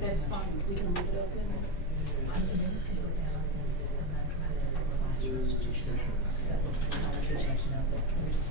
That's fine, we can leave it open. I'm just gonna go down because I'm not trying to revise constitution. That was the conversation of it. We just.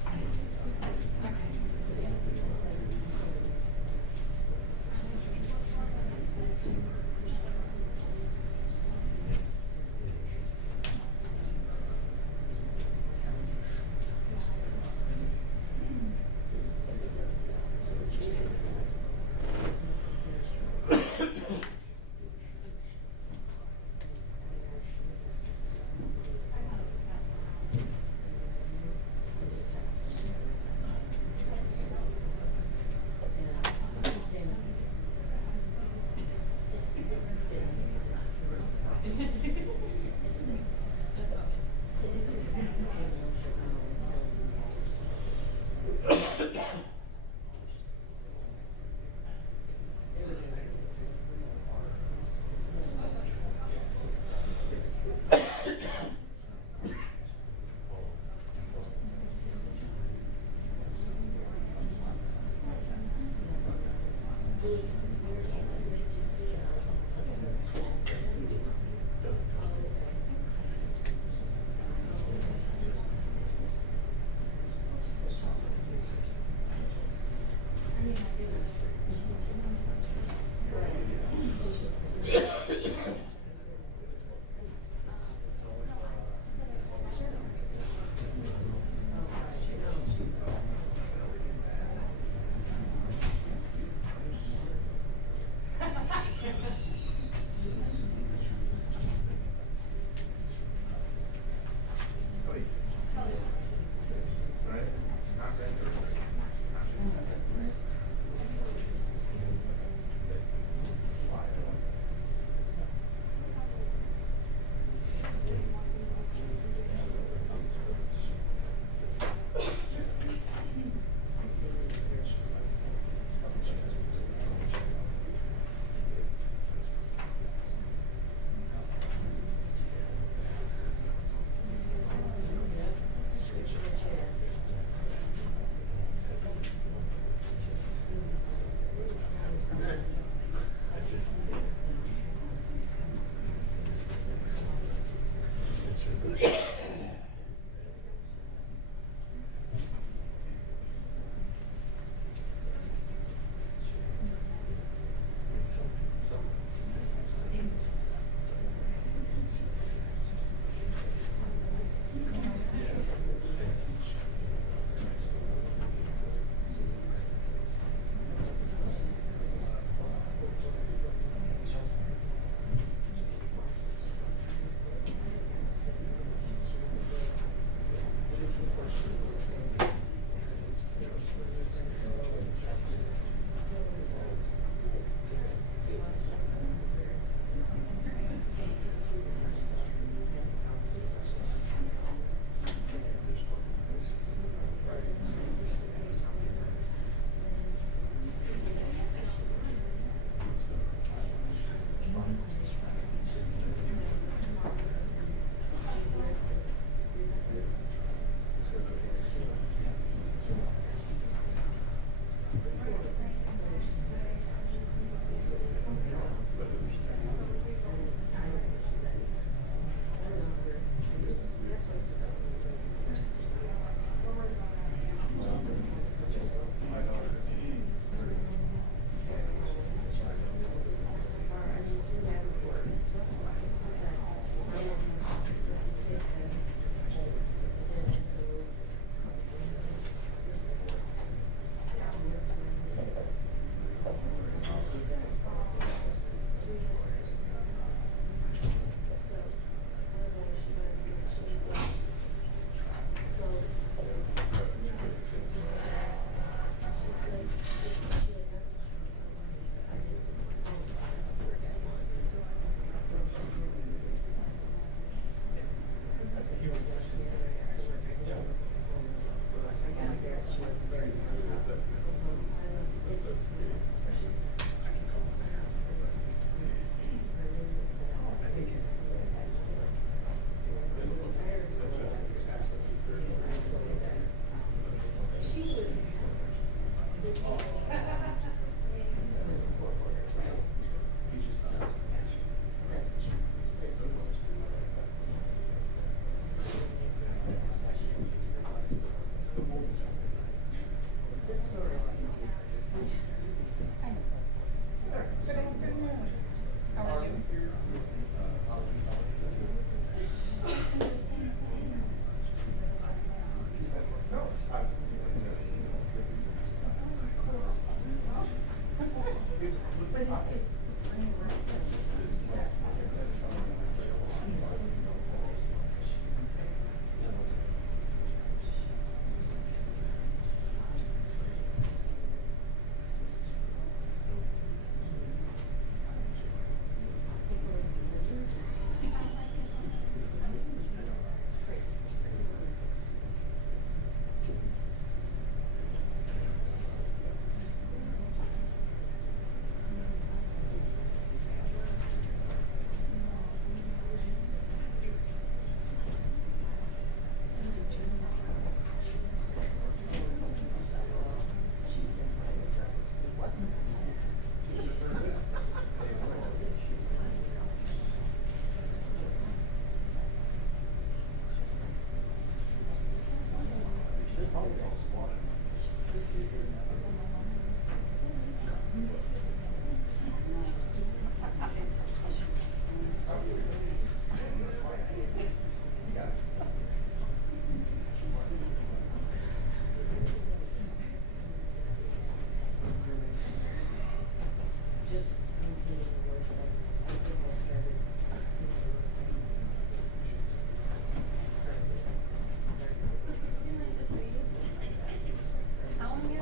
Telling you,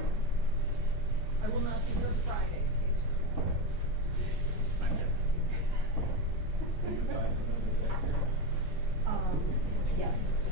I will not be here Friday. Yes.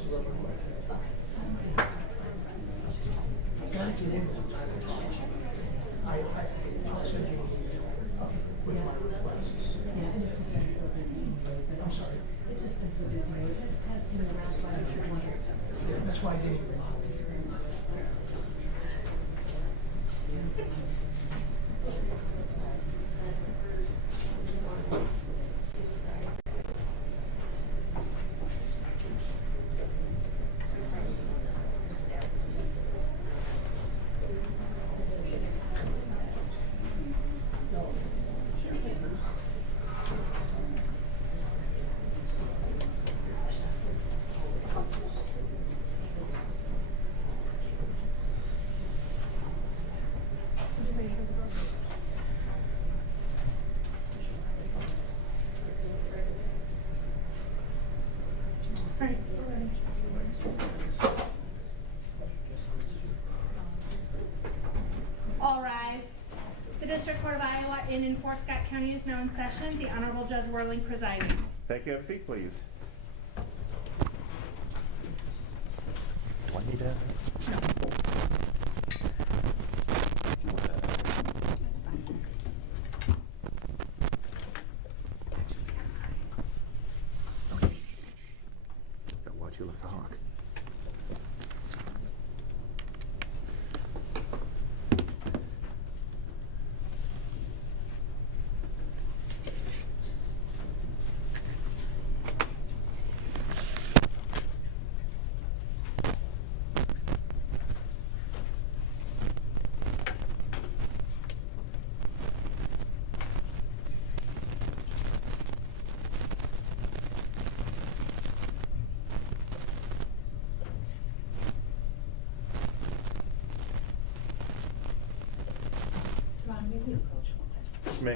across the river quick. Gotta get in sometime and talk. I'll send you with my requests. Yeah, and it's just been so busy anyway, but. I'm sorry. It's just been so busy, I just had to around, but I should wonder. Yeah, that's why I didn't even bother. All rise. The District Court of Iowa in Fort Scott County is now in session. The Honorable Judge Whirling presiding. Thank you. Have a seat, please. Do I need that? No. You want that? That's fine. Gotta watch you like a hawk. Ron, maybe you coach a little bit. Me.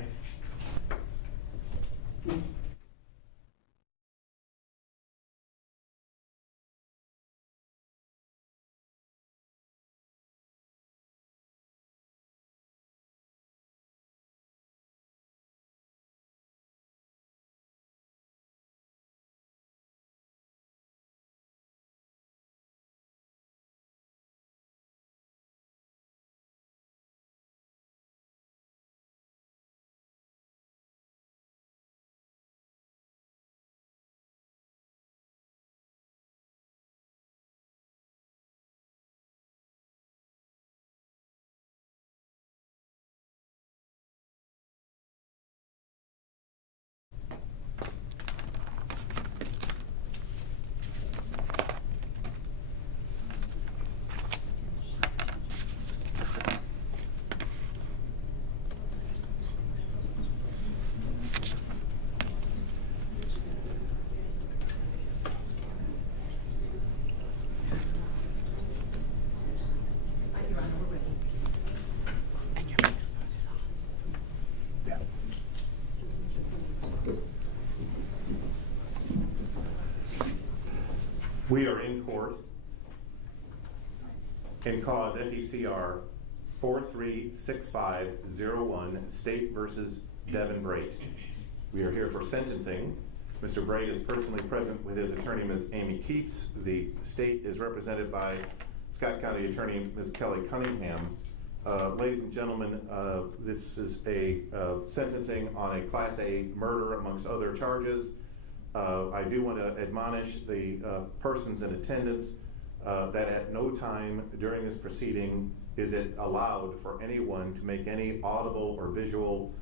Your Honor, we're ready. Yeah. We are in court in cause FECR 436501, State versus Devon Braet. We are here for sentencing. Mr. Braet is personally present with his attorney, Ms. Amy Keats. The state is represented by Scott County Attorney, Ms. Kelly Cunningham. Ladies and gentlemen, this is a sentencing on a Class A murder amongst other charges. I do want to admonish the persons in attendance that at no time during this proceeding is it allowed for anyone to make any audible or visual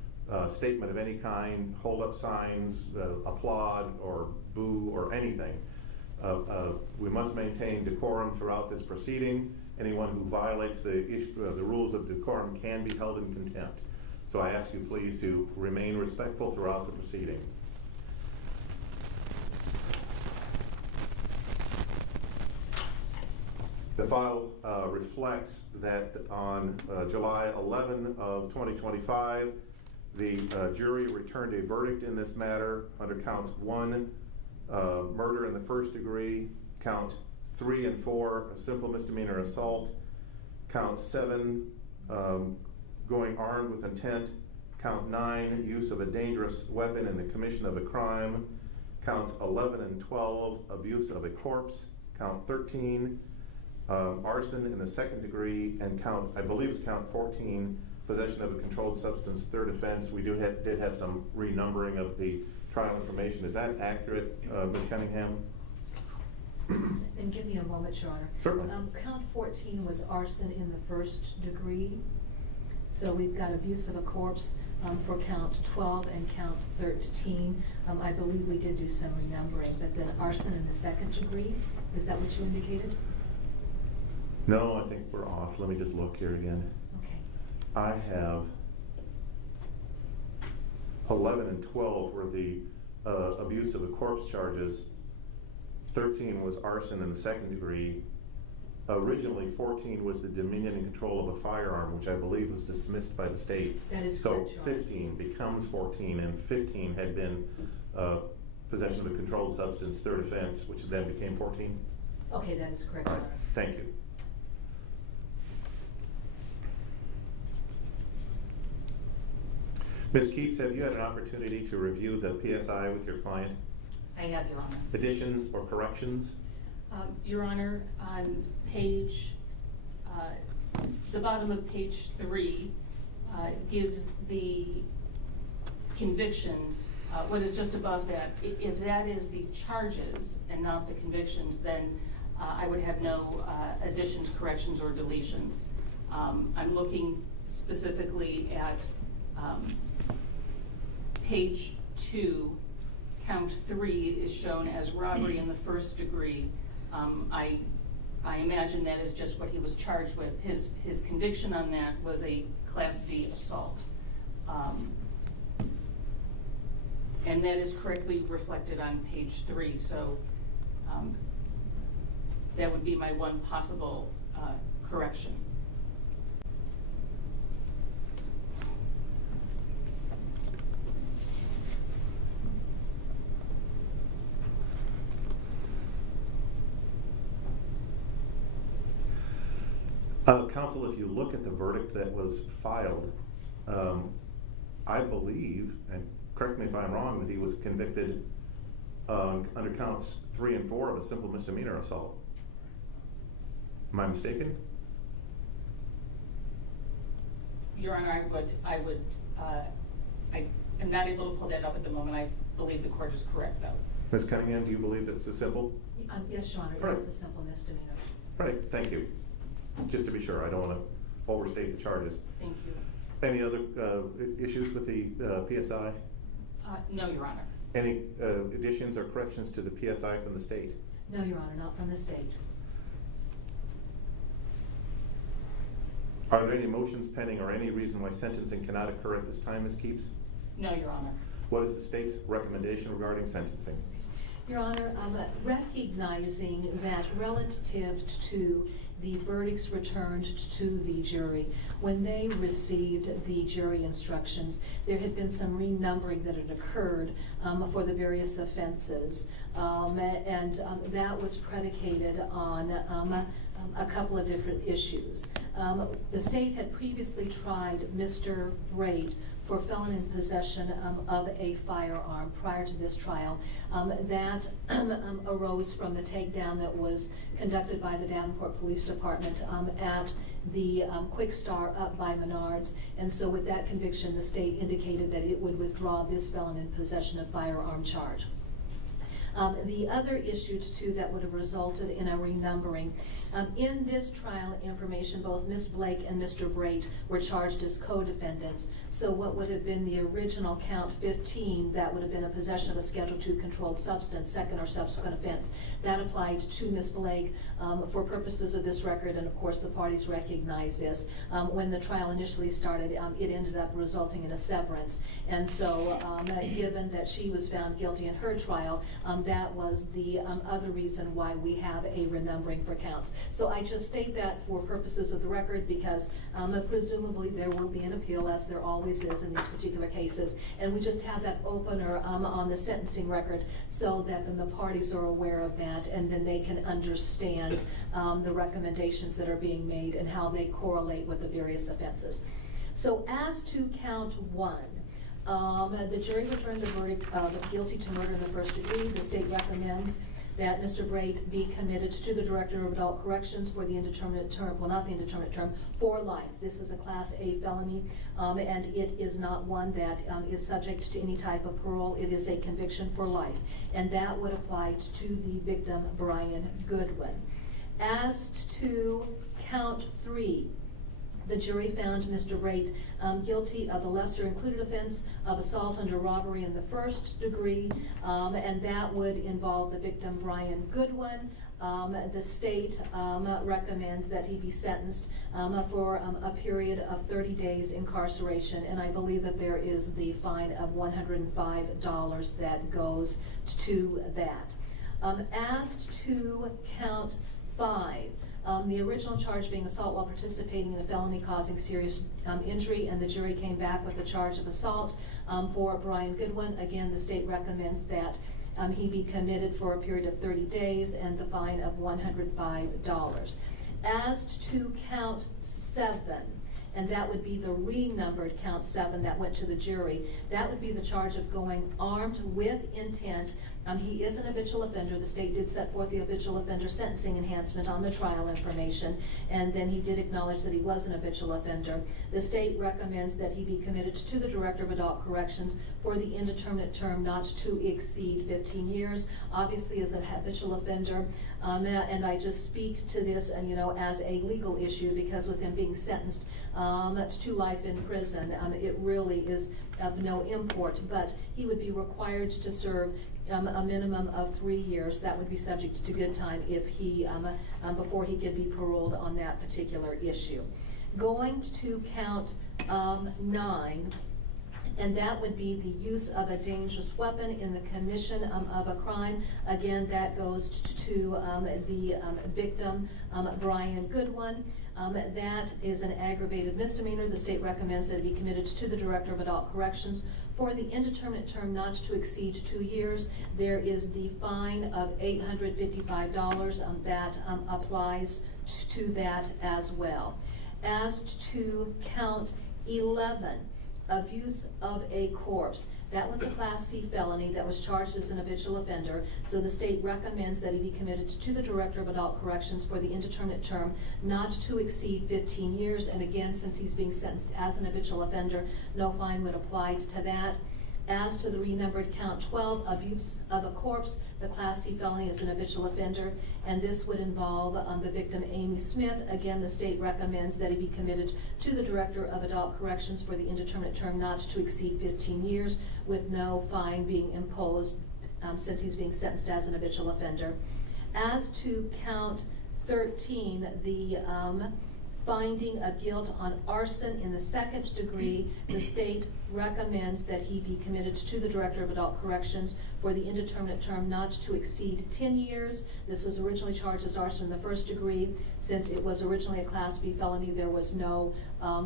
statement of any kind, hold up signs, applaud or boo or anything. We must maintain decorum throughout this proceeding. Anyone who violates the rules of decorum can be held in contempt. So I ask you please to remain respectful throughout the proceeding. The file reflects that on July 11 of 2025, the jury returned a verdict in this matter under counts 1, murder in the first degree, count 3 and 4, a simple misdemeanor assault, count 7, going armed with intent, count 9, use of a dangerous weapon in the commission of a crime, counts 11 and 12, abuse of a corpse, count 13, arson in the second degree, and I believe it's count 14, possession of a controlled substance, third offense. We did have some renumbering of the trial information. Is that accurate, Ms. Cunningham? And give me a moment, Your Honor. Certainly. Count 14 was arson in the first degree. So we've got abuse of a corpse for count 12 and count 13. I believe we did do some renumbering, but then arson in the second degree, is that what you indicated? No, I think we're off. Let me just look here again. Okay. I have 11 and 12 were the abuse of a corpse charges. 13 was arson in the second degree. Originally, 14 was the dominion and control of a firearm, which I believe was dismissed by the state. That is so correct, Your Honor. 15 becomes 14, and 15 had been possession of a controlled substance, third offense, which then became 14. Okay, that is correct, Your Honor. Thank you. Ms. Keats, have you had an opportunity to review the PSI with your client? I have, Your Honor. Additions or corrections? Your Honor, on page, the bottom of page 3 gives the convictions. What is just above that, if that is the charges and not the convictions, then I would have no additions, corrections, or deletions. I'm looking specifically at page 2. Count 3 is shown as robbery in the first degree. I imagine that is just what he was charged with. His conviction on that was a Class D assault. And that is correctly reflected on page 3. So that would be my one possible correction. Counsel, if you look at the verdict that was filed, I believe, and correct me if I'm wrong, that he was convicted under counts 3 and 4 of a simple misdemeanor assault. Am I mistaken? Your Honor, I am not able to pull that up at the moment. I believe the court is correct, though. Ms. Cunningham, do you believe that's a simple? Yes, Your Honor, Right. it is a simple misdemeanor. Right, thank you. Just to be sure, I don't want to overstate the charges. Thank you. Any other issues with the PSI? No, Your Honor. Any additions or corrections to the PSI from the state? No, Your Honor, not from the state. Are there any motions pending or any reason why sentencing cannot occur at this time, Ms. Keeps? No, Your Honor. What is the state's recommendation regarding sentencing? Your Honor, recognizing that relative to the verdicts returned to the jury, when they received the jury instructions, there had been some renumbering that had occurred for the various offenses. And that was predicated on a couple of different issues. The state had previously tried Mr. Braet for felon in possession of a firearm prior to this trial. That arose from the takedown that was conducted by the Davenport Police Department at the Quick Star up by Menards. And so with that conviction, the state indicated that it would withdraw this felon in possession of firearm charge. The other issues too that would have resulted in a renumbering. In this trial information, both Ms. Blake and Mr. Braet were charged as co-defendants. So what would have been the original count 15, that would have been a possession of a Schedule II controlled substance, second or subsequent offense, that applied to Ms. Blake for purposes of this record, and of course the parties recognize this. When the trial initially started, it ended up resulting in a severance. And so given that she was found guilty in her trial, that was the other reason why we have a renumbering for counts. So I just state that for purposes of the record because presumably there will be an appeal, as there always is in these particular cases. And we just have that opener on the sentencing record so that then the parties are aware of that and then they can understand the recommendations that are being made and how they correlate with the various offenses. So as to count 1, the jury returned the verdict of guilty to murder in the first degree. The state recommends that Mr. Braet be committed to the Director of Adult Corrections for the indeterminate term, well, not the indeterminate term, for life. This is a Class A felony, and it is not one that is subject to any type of parole. It is a conviction for life, and that would apply to the victim, Brian Goodwin. As to count 3, the jury found Mr. Braet guilty of the lesser included offense of assault under robbery in the first degree, and that would involve the victim, Brian Goodwin. The state recommends that he be sentenced for a period of 30 days incarceration, and I believe that there is the fine of $105 that goes to that. As to count 5, the original charge being assault while participating in a felony causing serious injury, and the jury came back with the charge of assault for Brian Goodwin. Again, the state recommends that he be committed for a period of 30 days and the fine of $105. As to count 7, and that would be the renumbered count 7 that went to the jury, that would be the charge of going armed with intent. He is an habitual offender. The state did set forth the habitual offender sentencing enhancement on the trial information, and then he did acknowledge that he was an habitual offender. The state recommends that he be committed to the Director of Adult Corrections for the indeterminate term not to exceed 15 years. Obviously, as a habitual offender, and I just speak to this, as a legal issue, because with him being sentenced to life in prison, it really is of no import, but he would be required to serve a minimum of 3 years. That would be subject to good time if he, before he could be paroled on that particular issue. Going to count 9, and that would be the use of a dangerous weapon in the commission of a crime. Again, that goes to the victim, Brian Goodwin. That is an aggravated misdemeanor. The state recommends that it be committed to the Director of Adult Corrections for the indeterminate term not to exceed 2 years. There is the fine of $855 that applies to that as well. As to count 11, abuse of a corpse. That was a Class C felony that was charged as an habitual offender, so the state recommends that he be committed to the Director of Adult Corrections for the indeterminate term not to exceed 15 years, and again, since he's being sentenced as an habitual offender, no fine would apply to that. As to the renumbered count 12, abuse of a corpse, the Class C felony is an habitual offender, and this would involve the victim, Amy Smith. Again, the state recommends that he be committed to the Director of Adult Corrections for the indeterminate term not to exceed 15 years, with no fine being imposed since he's being sentenced as an habitual offender. As to count 13, the finding of guilt on arson in the second degree, the state recommends that he be committed to the Director of Adult Corrections for the indeterminate term not to exceed 10 years. This was originally charged as arson in the first degree. Since it was originally a Class B felony, there was no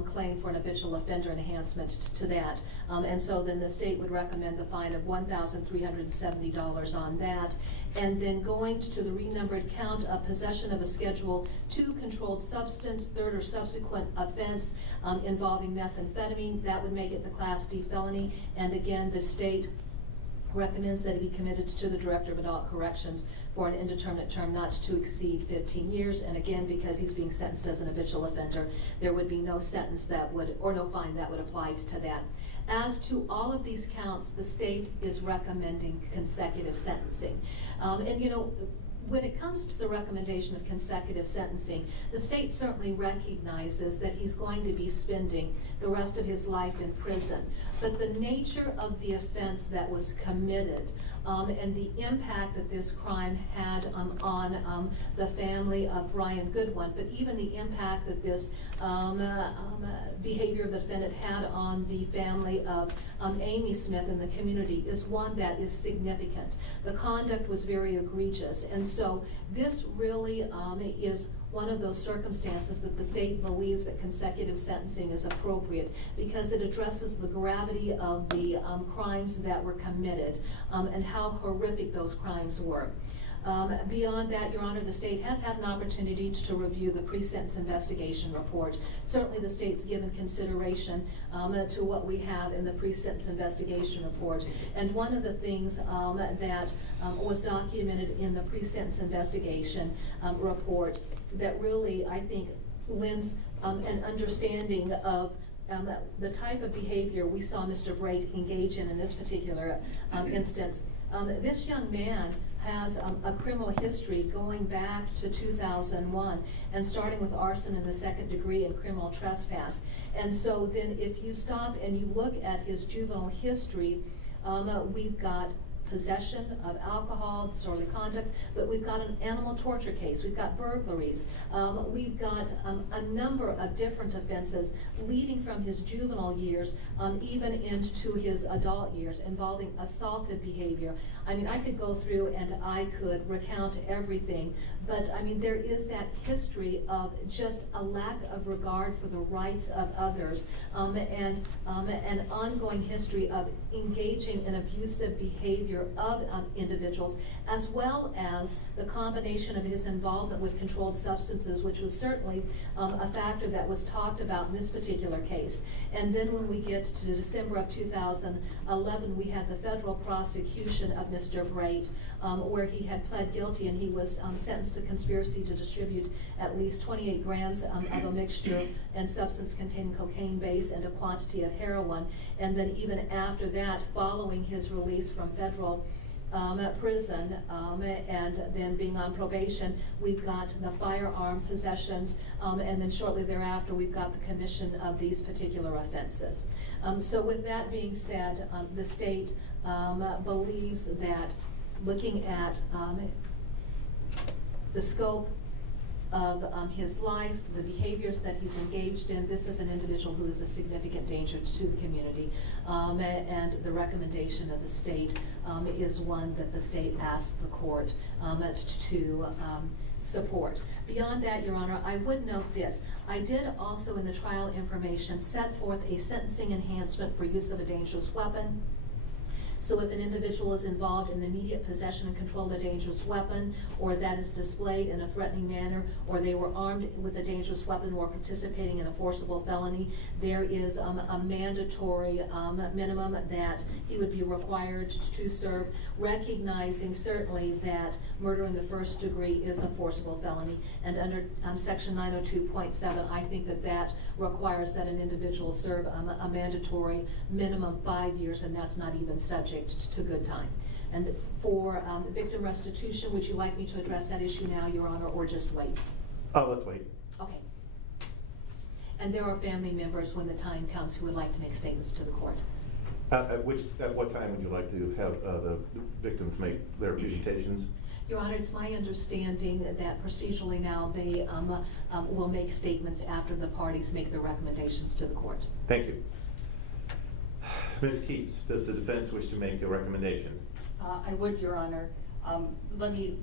claim for an habitual offender enhancement to that. And so then the state would recommend the fine of $1,370 on that. And then going to the renumbered count of possession of a Schedule II controlled substance, third or subsequent offense involving methamphetamine, that would make it the Class D felony. And again, the state recommends that he be committed to the Director of Adult Corrections for an indeterminate term not to exceed 15 years. And again, because he's being sentenced as an habitual offender, there would be no sentence that would, or no fine that would apply to that. As to all of these counts, the state is recommending consecutive sentencing. When it comes to the recommendation of consecutive sentencing, the state certainly recognizes that he's going to be spending the rest of his life in prison. But the nature of the offense that was committed and the impact that this crime had on the family of Brian Goodwin, but even the impact that this behavior of the defendant had on the family of Amy Smith and the community is one that is significant. The conduct was very egregious, and so this really is one of those circumstances that the state believes that consecutive sentencing is appropriate because it addresses the gravity of the crimes that were committed and how horrific those crimes were. Beyond that, Your Honor, the state has had an opportunity to review the pre-sentence investigation report. Certainly the state's given consideration to what we have in the pre-sentence investigation report. And one of the things that was documented in the pre-sentence investigation report that really, I think, lends an understanding of the type of behavior we saw Mr. Braet engage in this particular instance. This young man has a criminal history going back to 2001 and starting with arson in the second degree and criminal trespass. And so then if you stop and you look at his juvenile history, we've got possession of alcohol, disorderly conduct, but we've got an animal torture case, we've got burglaries, we've got a number of different offenses leading from his juvenile years even into his adult years involving assaultive behavior. I mean, I could go through and I could recount everything, but I mean, there is that history of just a lack of regard for the rights of others and an ongoing history of engaging in abusive behavior of individuals, as well as the combination of his involvement with controlled substances, which was certainly a factor that was talked about in this particular case. And then when we get to December of 2011, we had the federal prosecution of Mr. Braet, where he had pled guilty and he was sentenced to conspiracy to distribute at least 28 grams of a mixture and substance containing cocaine base and a quantity of heroin. And then even after that, following his release from federal prison and then being on probation, we've got the firearm possessions, and then shortly thereafter we've got the commission of these particular offenses. So with that being said, the state believes that looking at the scope of his life, the behaviors that he's engaged in, this is an individual who is a significant danger to the community. And the recommendation of the state is one that the state asks the court to support. Beyond that, Your Honor, I would note this. I did also in the trial information set forth a sentencing enhancement for use of a dangerous weapon. So if an individual is involved in the immediate possession and control of a dangerous weapon, or that is displayed in a threatening manner, or they were armed with a dangerous weapon or participating in a forcible felony, there is a mandatory minimum that he would be required to serve, recognizing certainly that murder in the first degree is a forcible felony. And under section 902.7, I think that that requires that an individual serve a mandatory minimum 5 years, and that's not even subject to good time. And for victim restitution, would you like me to address that issue now, Your Honor, or just wait? Oh, let's wait. Okay. And there are family members when the time comes who would like to make statements to the court. At what time would you like to have the victims make their presentations? Your Honor, it's my understanding that procedurally now they will make statements after the parties make their recommendations to the court. Thank you. Ms. Keats, does the defense wish to make a recommendation? I would, Your Honor. Let me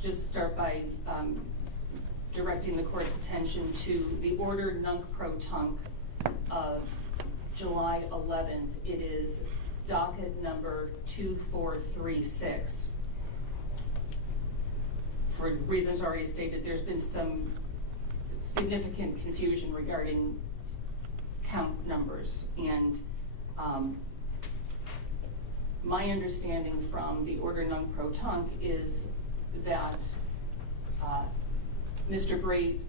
just start by directing the court's attention to the order nunc pro tunc of July 11th. It is docket number 2436. For reasons already stated, there's been some significant confusion regarding count numbers, and my understanding from the order nunc pro tunc is that Mr. Braet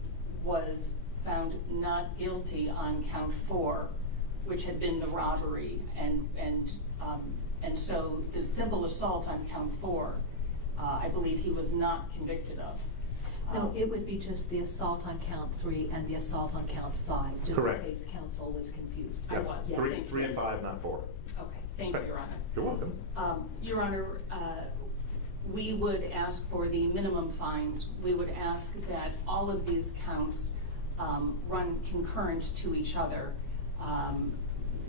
was found not guilty on count 4, which had been the robbery, and so the simple assault on count 4, I believe he was not convicted of. No, it would be just the assault on count 3 and the assault on count 5, just Correct. in case counsel was confused. I was. Yes. Three and 5, not 4. Okay, thank you, Your Honor. You're welcome. Your Honor, we would ask for the minimum fines. We would ask that all of these counts run concurrent to each other.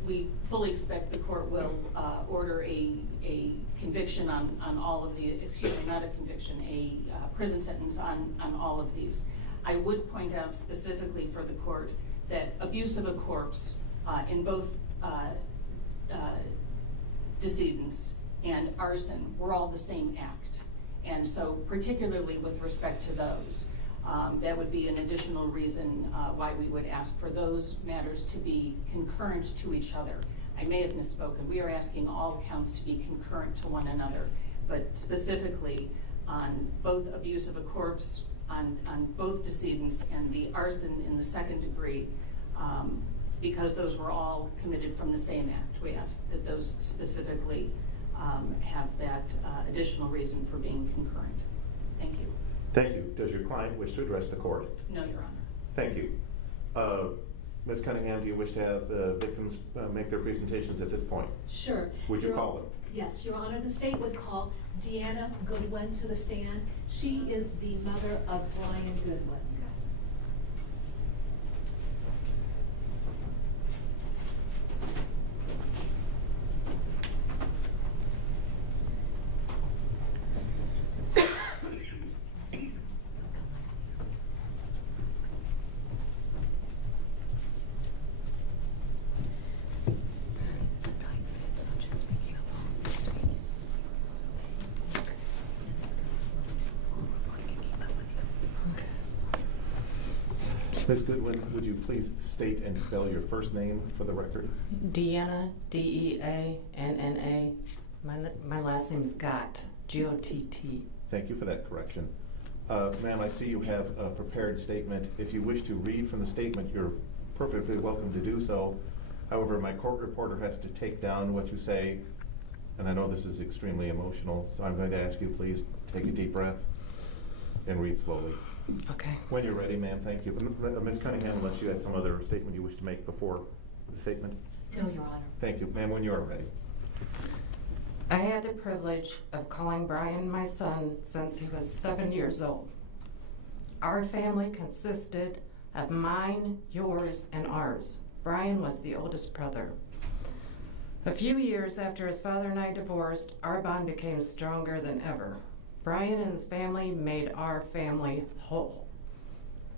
We fully expect the court will order a conviction on all of the, excuse me, not a conviction, a prison sentence on all of these. I would point out specifically for the court that abuse of a corpse in both decedents and arson were all the same act. And so particularly with respect to those, that would be an additional reason why we would ask for those matters to be concurrent to each other. I may have misspoken. We are asking all counts to be concurrent to one another, but specifically on both abuse of a corpse, on both decedents, and the arson in the second degree, because those were all committed from the same act. We ask that those specifically have that additional reason for being concurrent. Thank you. Thank you. Does your client wish to address the court? No, Your Honor. Thank you. Ms. Cunningham, do you wish to have the victims make their presentations at this point? Sure. Would you Your- call them? Yes, Your Honor, the state would call Deanna Goodwin to the stand. She is the mother of Brian Goodwin. Ms. Goodwin, would you please state and spell your first name for the record? Deanna, Deanna. My last name is Gott, Gott. Thank you for that correction. Ma'am, I see you have a prepared statement. If you wish to read from the statement, you're perfectly welcome to do so. However, my court reporter has to take down what you say, and I know this is extremely emotional, so I'm going to ask you, please take a deep breath and read slowly. Okay. When you're ready, ma'am, thank you. Ms. Cunningham, unless you had some other statement you wish to make before the statement? No, Your Honor. Thank you. Ma'am, when you are ready. I had the privilege of calling Brian my son since he was 7 years old. Our family consisted of mine, yours, and ours. Brian was the oldest brother. A few years after his father and I divorced, our bond became stronger than ever. Brian and his family made our family whole.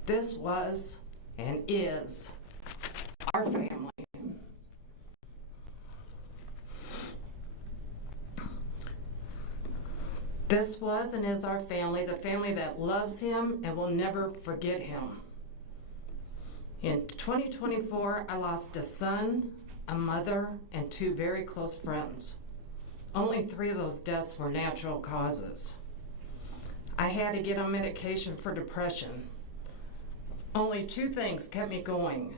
This was and is our family. This was and is our family, the family that loves him and will never forget him. In 2024, I lost a son, a mother, and 2 very close friends. Only 3 of those deaths were natural causes. I had to get on medication for depression. Only 2 things kept me going.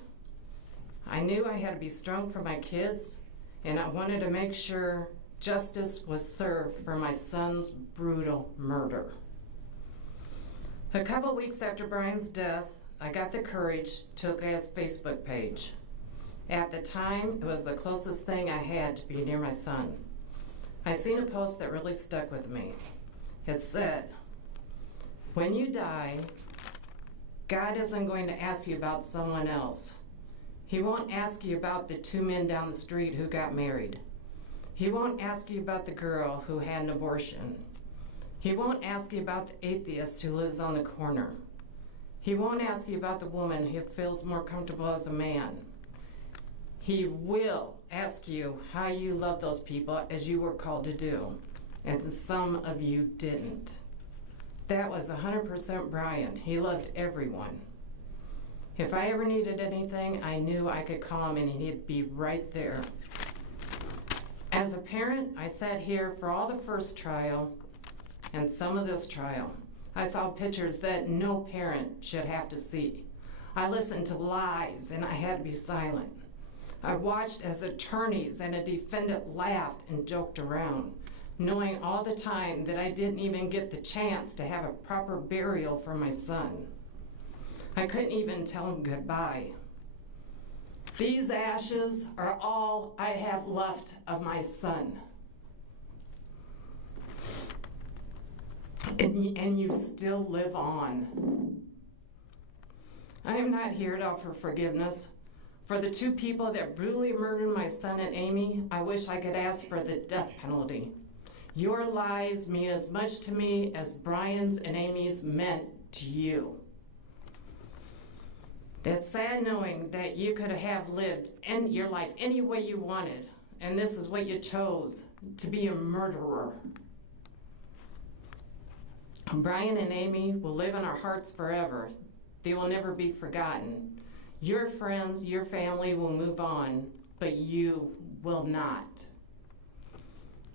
I knew I had to be strong for my kids, and I wanted to make sure justice was served for my son's brutal murder. A couple weeks after Brian's death, I got the courage to look at his Facebook page. At the time, it was the closest thing I had to be near my son. I seen a post that really stuck with me. It said, "When you die, God isn't going to ask you about someone else. He won't ask you about the 2 men down the street who got married. He won't ask you about the girl who had an abortion. He won't ask you about the atheist who lives on the corner. He won't ask you about the woman who feels more comfortable as a man. He will ask you how you love those people as you were called to do, and some of you didn't." That was 100% Brian. He loved everyone. If I ever needed anything, I knew I could call him and he'd be right there. As a parent, I sat here for all the first trial and some of this trial. I saw pictures that no parent should have to see. I listened to lies and I had to be silent. I watched as attorneys and a defendant laughed and joked around, knowing all the time that I didn't even get the chance to have a proper burial for my son. I couldn't even tell him goodbye. These ashes are all I have left of my son. And you still live on. I am not here to offer forgiveness. For the 2 people that brutally murdered my son and Amy, I wish I could ask for the death penalty. Your lives mean as much to me as Brian's and Amy's meant to you. It's sad knowing that you could have lived your life any way you wanted, and this is what you chose, to be a murderer. Brian and Amy will live in our hearts forever. They will never be forgotten. Your friends, your family will move on, but you will not.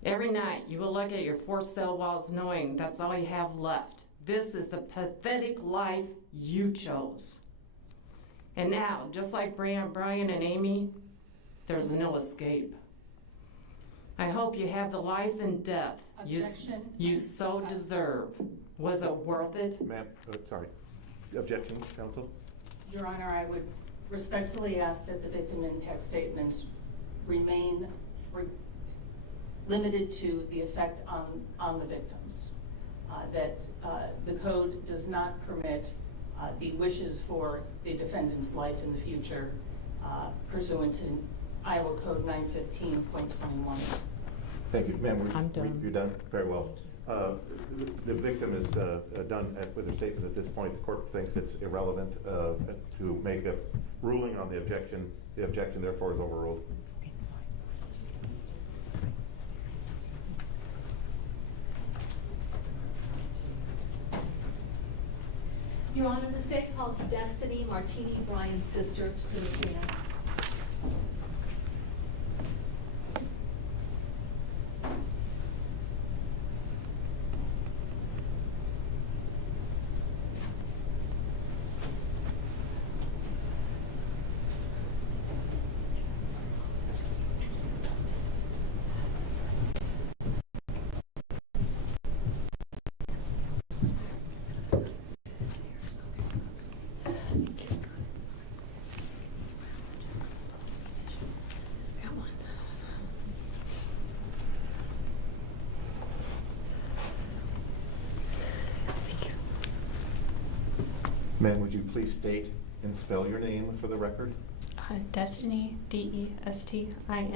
Every night you will look at your forced cell walls knowing that's all you have left. This is the pathetic life you chose. And now, just like Brian and Amy, there's no escape. I hope you have the life and death Objection. you so deserve. Was it worth it? Ma'am, sorry. Objection, counsel? Your Honor, I would respectfully ask that the victim impact statements remain limited to the effect on the victims. That the code does not permit the wishes for the defendant's life in the future pursuant to Iowa Code 915.21. Thank you. Ma'am, I'm done. you're done? Very well. The victim is done with her statement at this point. The court thinks it's irrelevant to make a ruling on the objection. The objection, therefore, is overruled. Your Honor, the state calls Destiny Martini, Brian's sister, to the stand. Ma'am, would you please state and spell your name for the record? Destiny, Destini. You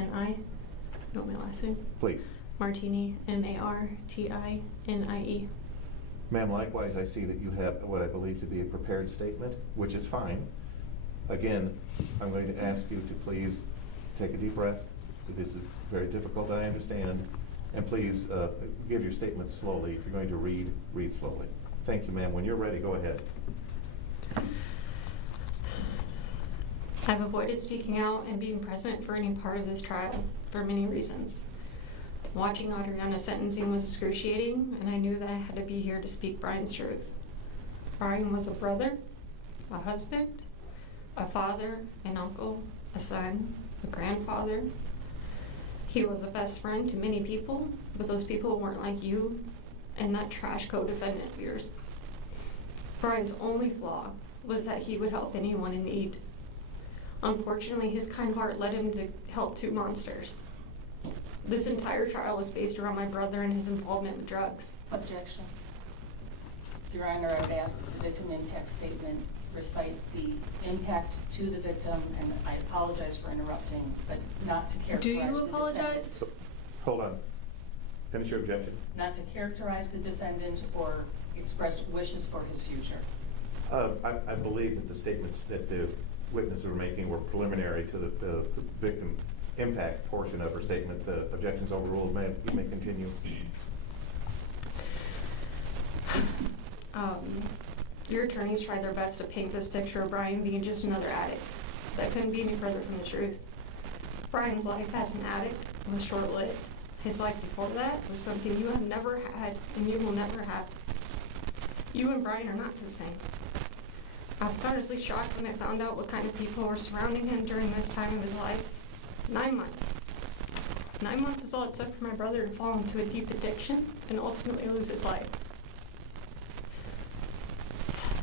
want my last name? Please. Martini, Martini. Ma'am, likewise, I see that you have what I believe to be a prepared statement, which is fine. Again, I'm going to ask you to please take a deep breath. This is very difficult, I understand. And please give your statement slowly. If you're going to read slowly. Thank you, ma'am. When you're ready, go ahead. I've avoided speaking out and being present for any part of this trial for many reasons. Watching Adriana's sentencing was excruciating, and I knew that I had to be here to speak Brian's truth. Brian was a brother, a husband, a father, an uncle, a son, a grandfather. He was a best friend to many people, but those people weren't like you and that trash co-defendant of yours. Brian's only flaw was that he would help anyone in need. Unfortunately, his kind heart led him to help two monsters. This entire trial was based around my brother and his involvement with drugs. Objection. Your Honor, I would ask that the victim impact statement recite the impact to the victim, and I apologize for interrupting, but not to characterize Do you the defendant. apologize? So, hold on. Finish your objection. Not to characterize the defendant or express wishes for his future. I believe that the statements that the witnesses were making were preliminary to the victim impact portion of her statement. The objection's overruled. Ma'am, you may continue. Your attorneys tried their best to paint this picture of Brian being just another addict. That couldn't be any further from the truth. Brian's life as an addict was short-lived. His life before that was something you have never had and you will never have. You and Brian are not the same. I was honestly shocked when I found out what kind of people were surrounding him during this time of his life. 9 months. 9 months is all it took for my brother to fall into a deep addiction and ultimately lose his life.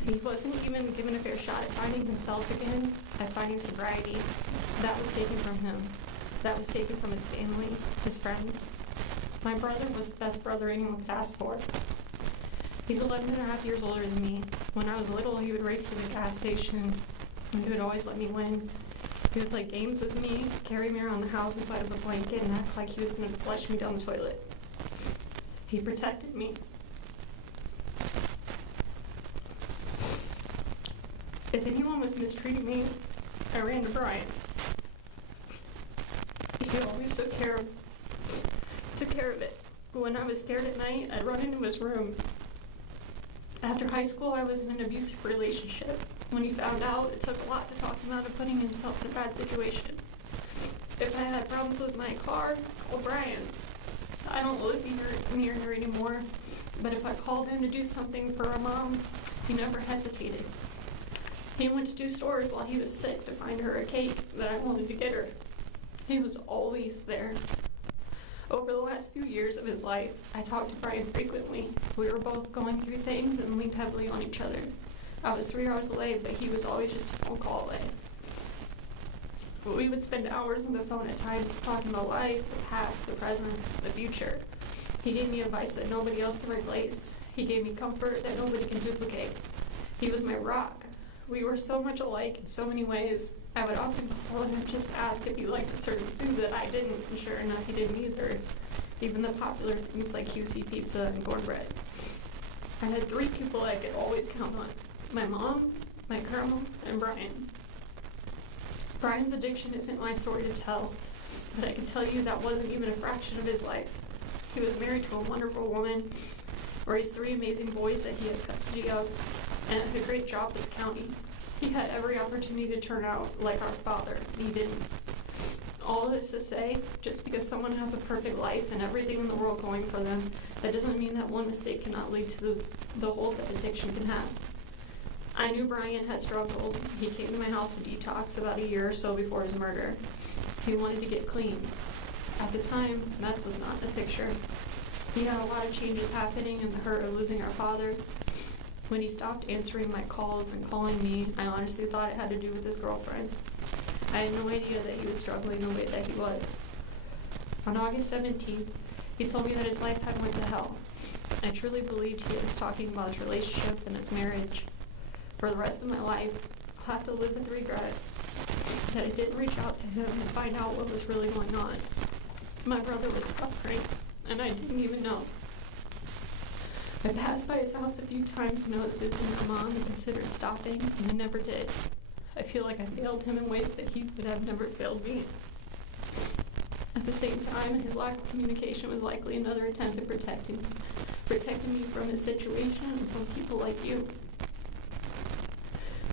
He wasn't even given a fair shot at finding himself again, at finding sobriety. That was taken from him. That was taken from his family, his friends. My brother was the best brother anyone could ask for. He's 11 and a half years older than me. When I was little, he would race to the gas station, and he would always let me win. He would play games with me, carry me around the house inside of a blanket, and act like he was going to flush me down the toilet. He protected me. If anyone was mistreating me, I ran to Brian. He always took care of it. When I was scared at night, I'd run into his room. After high school, I was in an abusive relationship. When he found out, it took a lot to talk him out of putting himself in a bad situation. If I had problems with my car, I called Brian. I don't live near here anymore, but if I called him to do something for our mom, he never hesitated. He went to 2 stores while he was sick to find her a cake that I wanted to get her. He was always there. Over the last few years of his life, I talked to Brian frequently. We were both going through things and leaned heavily on each other. I was 3 hours away, but he was always just a phone call away. We would spend hours on the phone at times talking about life, the past, the present, the future. He gave me advice that nobody else can replace. He gave me comfort that nobody can duplicate. He was my rock. We were so much alike in so many ways. I would often call him and just ask if he liked a certain food that I didn't, and sure enough, he didn't either. Even the popular things like QC pizza and cornbread. I had 3 people I could always count on. My mom, my grandma, and Brian. Brian's addiction isn't my story to tell, but I can tell you that wasn't even a fraction of his life. He was married to a wonderful woman, raised 3 amazing boys that he had custody of, and had a great job with the county. He had every opportunity to turn out like our father, and he didn't. All this to say, just because someone has a perfect life and everything in the world going for them, that doesn't mean that one mistake cannot lead to the hole that addiction can have. I knew Brian had struggled. He came to my house to detox about a year or so before his murder. He wanted to get clean. At the time, meth was not in the picture. He had a lot of changes happening and the hurt of losing our father. When he stopped answering my calls and calling me, I honestly thought it had to do with his girlfriend. I had no idea that he was struggling the way that he was. On August 17th, he told me that his life had went to hell. I truly believed he was talking about his relationship and his marriage. For the rest of my life, I'll have to live with regret that I didn't reach out to him and find out what was really going on. My brother was suffering, and I didn't even know. I passed by his house a few times when I was visiting my mom and considered stopping, and I never did. I feel like I failed him in ways that he would have never failed me. At the same time, his lack of communication was likely another attempt at protecting me from his situation and from people like you.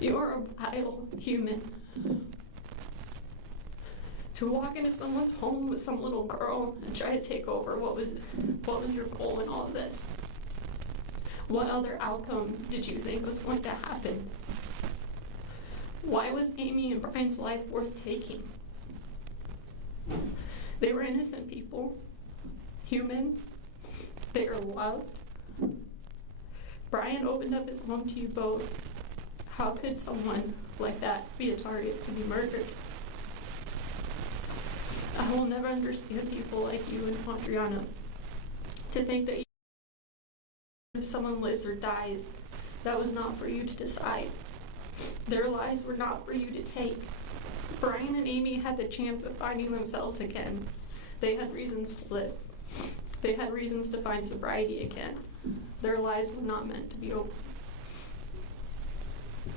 You are a vile human. To walk into someone's home with some little girl and try to take over, what was your goal in all of this? What other outcome did you think was going to happen? Why was Amy and Brian's life worth taking? They were innocent people, humans. They are loved. Brian opened up his home to you both. How could someone like that be a target to be murdered? I will never understand people like you and Adriana. To think that if someone lives or dies, that was not for you to decide. Their lives were not for you to take. Brian and Amy had the chance of finding themselves again. They had reasons to live. They had reasons to find sobriety again. Their lives were not meant to be over.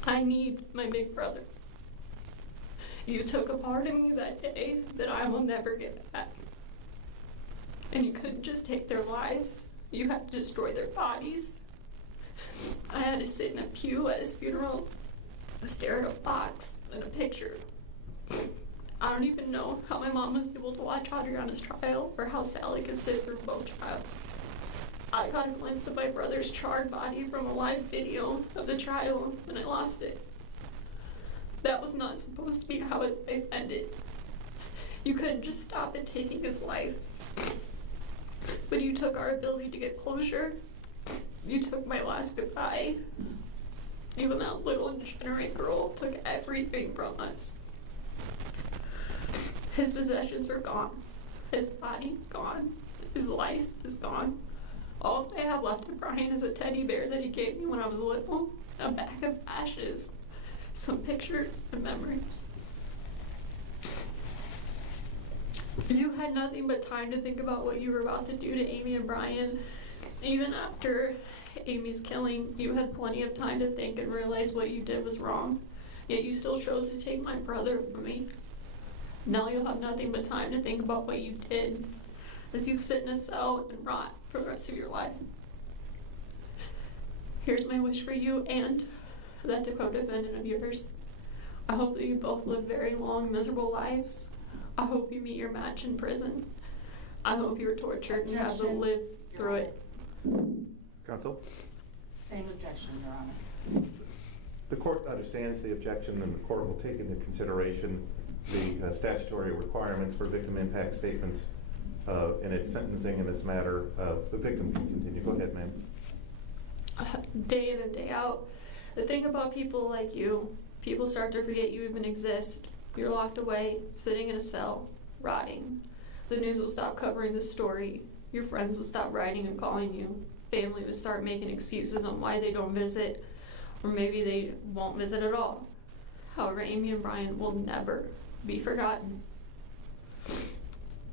I need my big brother. You took a part of me that day that I will never get back. And you couldn't just take their lives. You had to destroy their bodies. I had to sit in a pew at his funeral, stare at a box and a picture. I don't even know how my mom was able to watch Adriana's trial or how Sally could sit through both trials. I got a glimpse of my brother's charred body from a live video of the trial and I lost it. That was not supposed to be how his life ended. You couldn't just stop at taking his life. But you took our ability to get closure. You took my last goodbye. Even that little degenerate girl took everything from us. His possessions are gone. His body is gone. His life is gone. All I have left of Brian is a teddy bear that he gave me when I was little, a bag of ashes, some pictures and memories. You had nothing but time to think about what you were about to do to Amy and Brian. Even after Amy's killing, you had plenty of time to think and realize what you did was wrong. Yet you still chose to take my brother from me. Now you'll have nothing but time to think about what you did as you sit in a cell and rot for the rest of your life. Here's my wish for you and that co-defendant of yours. I hope that you both live very long, miserable lives. I hope you meet your match in prison. I hope you're tortured and have to Objection. live through it. Counsel? Same objection, Your Honor. The court understands the objection, and the court will take into consideration the statutory requirements for victim impact statements in its sentencing in this matter. The victim can continue. Go ahead, ma'am. Day in and day out, the thing about people like you, people start to forget you even exist. You're locked away, sitting in a cell, rotting. The news will stop covering the story. Your friends will stop writing and calling you. Family will start making excuses on why they don't visit, or maybe they won't visit at all. However, Amy and Brian will never be forgotten.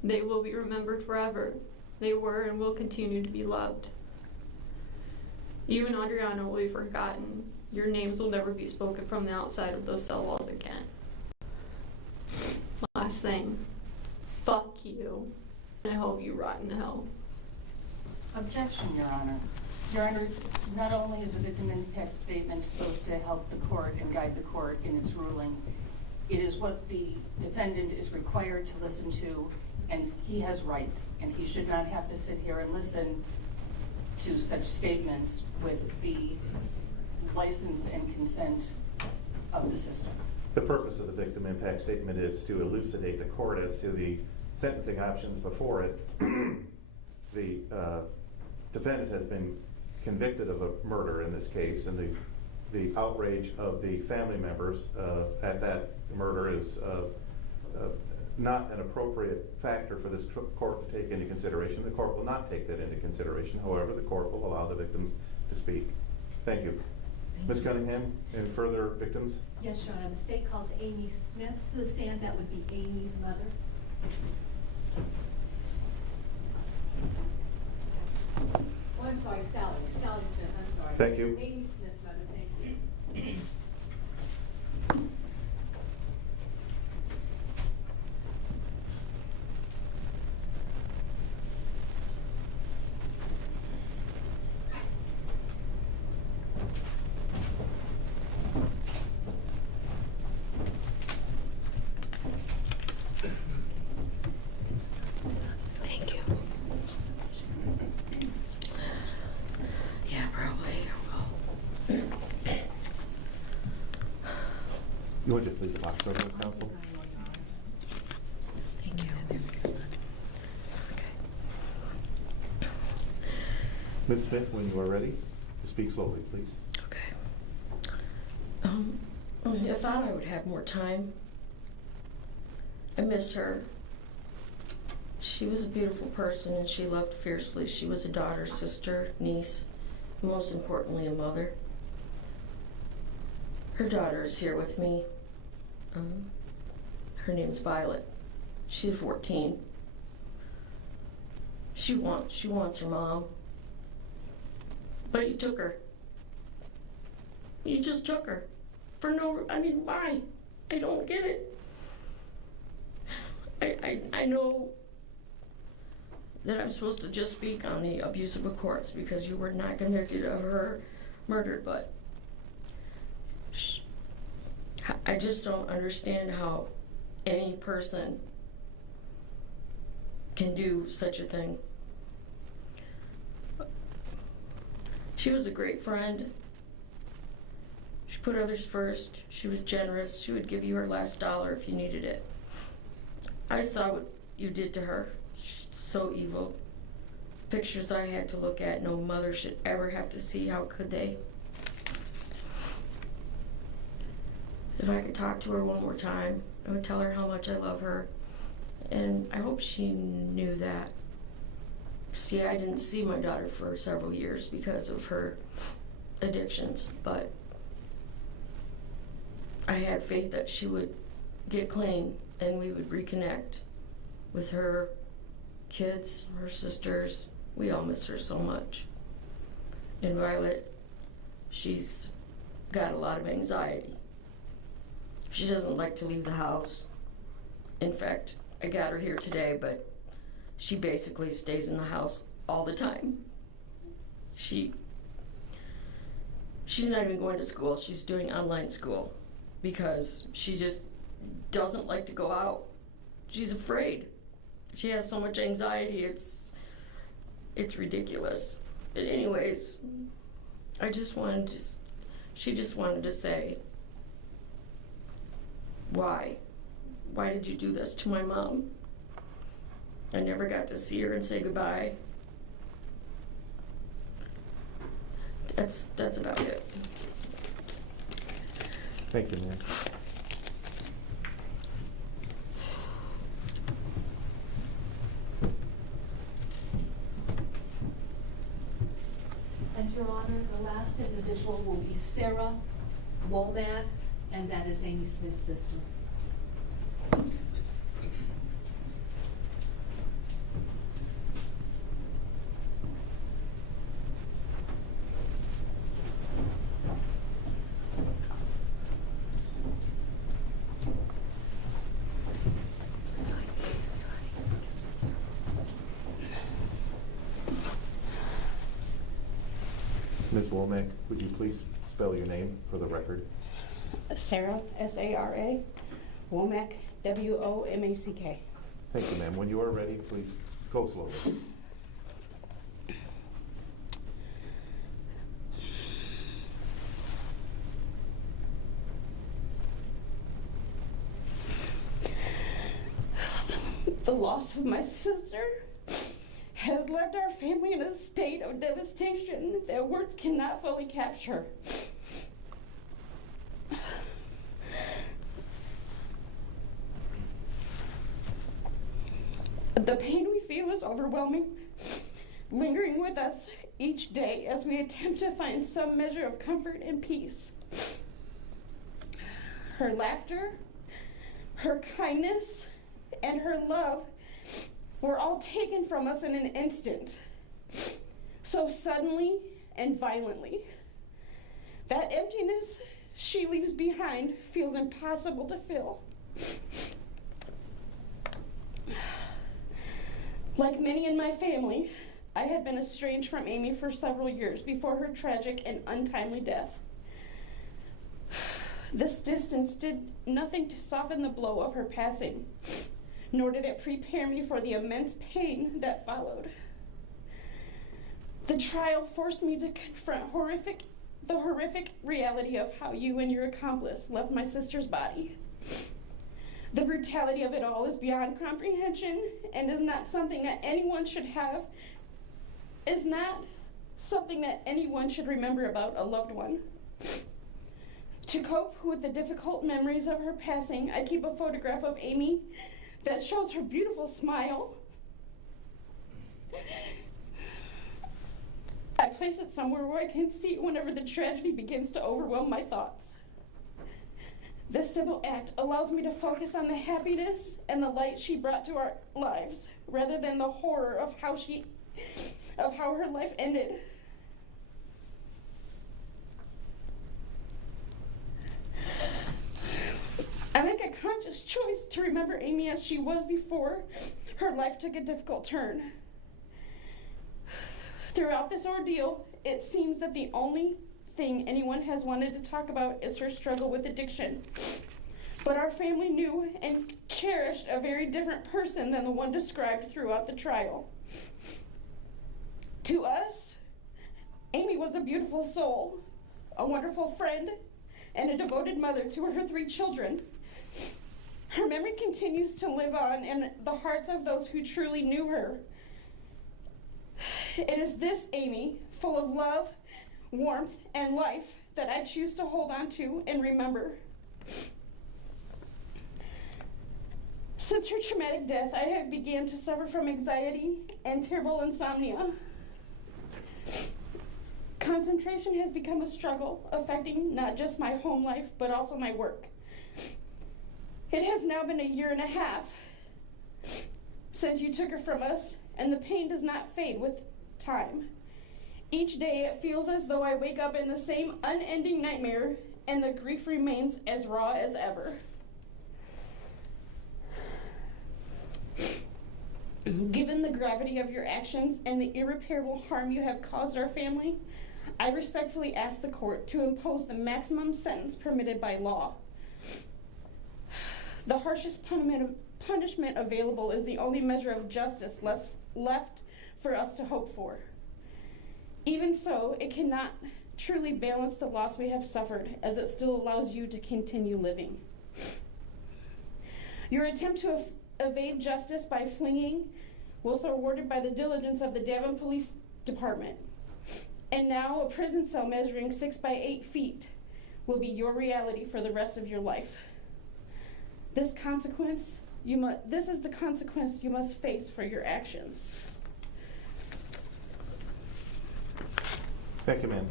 They will be remembered forever. They were and will continue to be loved. You and Adriana will be forgotten. Your names will never be spoken from the outside of those cell walls again. Last thing, fuck you. I hope you rot in hell. Objection, Your Honor. Your Honor, not only is the victim impact statement supposed to help the court and guide the court in its ruling, it is what the defendant is required to listen to, and he has rights, and he should not have to sit here and listen to such statements with the license and consent of the system. The purpose of the victim impact statement is to elucidate the court as to the sentencing options before it. The defendant has been convicted of a murder in this case, and the outrage of the family members at that murder is not an appropriate factor for this court to take into consideration. The court will not take that into consideration. However, the court will allow the victims to speak. Thank you. Ms. Cunningham, any further victims? Yes, Your Honor. The state calls Amy Smith to the stand. That would be Amy's mother. Oh, I'm sorry, Sally. Sally Smith, I'm sorry. Thank you. Amy Smith's mother, thank you. Thank you. Yeah, probably. You want to please the box over, counsel? Thank you. Okay. Ms. Smith, when you are ready, speak slowly, please. Okay. I thought I would have more time. I miss her. She was a beautiful person and she loved fiercely. She was a daughter, sister, niece, and most importantly, a mother. Her daughter is here with me. Her name's Violet. She's 14. She wants her mom. But you took her. You just took her. Why? I don't get it. I know that I'm supposed to just speak on the abuse of a corpse because you were not convicted of her murder, but I just don't understand how any person can do such a thing. She was a great friend. She put others first. She was generous. She would give you her last dollar if you needed it. I saw what you did to her. So evil. Pictures I had to look at, no mother should ever have to see. How could they? If I could talk to her one more time, I would tell her how much I love her. And I hope she knew that. See, I didn't see my daughter for several years because of her addictions, but I had faith that she would get clean and we would reconnect with her kids, her sisters. We all miss her so much. And Violet, she's got a lot of anxiety. She doesn't like to leave the house. In fact, I got her here today, but she basically stays in the house all the time. She She's not even going to school. She's doing online school because she just doesn't like to go out. She's afraid. She has so much anxiety. It's ridiculous. But anyways, she just wanted to say, why? Why did you do this to my mom? I never got to see her and say goodbye. That's about it. Thank you, Mary. And Your Honor, the last individual will be Sarah Womack, and that is Amy Smith's sister. Ms. Womack, would you please spell your name for the record? Sarah, S-A-R-A, Womack, W-O-M-A-C-K. Thank you, ma'am. When you are ready, please go slowly. The loss of my sister has left our family in a state of devastation that words cannot fully capture. The pain we feel is overwhelming, lingering with us each day as we attempt to find some measure of comfort and peace. Her laughter, her kindness, and her love were all taken from us in an instant, so suddenly and violently. That emptiness she leaves behind feels impossible to fill. Like many in my family, I had been estranged from Amy for several years before her tragic and untimely death. This distance did nothing to soften the blow of her passing, nor did it prepare me for the immense pain that followed. The trial forced me to confront the horrific reality of how you and your accomplice left my sister's body. The brutality of it all is beyond comprehension and is not something that anyone should remember about a loved one. To cope with the difficult memories of her passing, I keep a photograph of Amy that shows her beautiful smile. I place it somewhere where I can see it whenever the tragedy begins to overwhelm my thoughts. This simple act allows me to focus on the happiness and the light she brought to our lives, rather than the horror of how her life ended. I make a conscious choice to remember Amy as she was before her life took a difficult turn. Throughout this ordeal, it seems that the only thing anyone has wanted to talk about is her struggle with addiction. But our family knew and cherished a very different person than the one described throughout the trial. To us, Amy was a beautiful soul, a wonderful friend, and a devoted mother to her 3 children. Her memory continues to live on in the hearts of those who truly knew her. It is this Amy, full of love, warmth, and life, that I choose to hold on to and remember. Since her traumatic death, I have begun to suffer from anxiety and terrible insomnia. Concentration has become a struggle, affecting not just my home life, but also my work. It has now been 1.5 years since you took her from us, and the pain does not fade with time. Each day it feels as though I wake up in the same unending nightmare, and the grief remains as raw as ever. Given the gravity of your actions and the irreparable harm you have caused our family, I respectfully ask the court to impose the maximum sentence permitted by law. The harshest punishment available is the only measure of justice left for us to hope for. Even so, it cannot truly balance the loss we have suffered, as it still allows you to continue living. Your attempt to evade justice by fleeing was rewarded by the diligence of the Devon Police Department. And now a prison cell measuring 6 by 8 feet will be your reality for the rest of your life. This is the consequence you must face for your actions. Thank you, ma'am.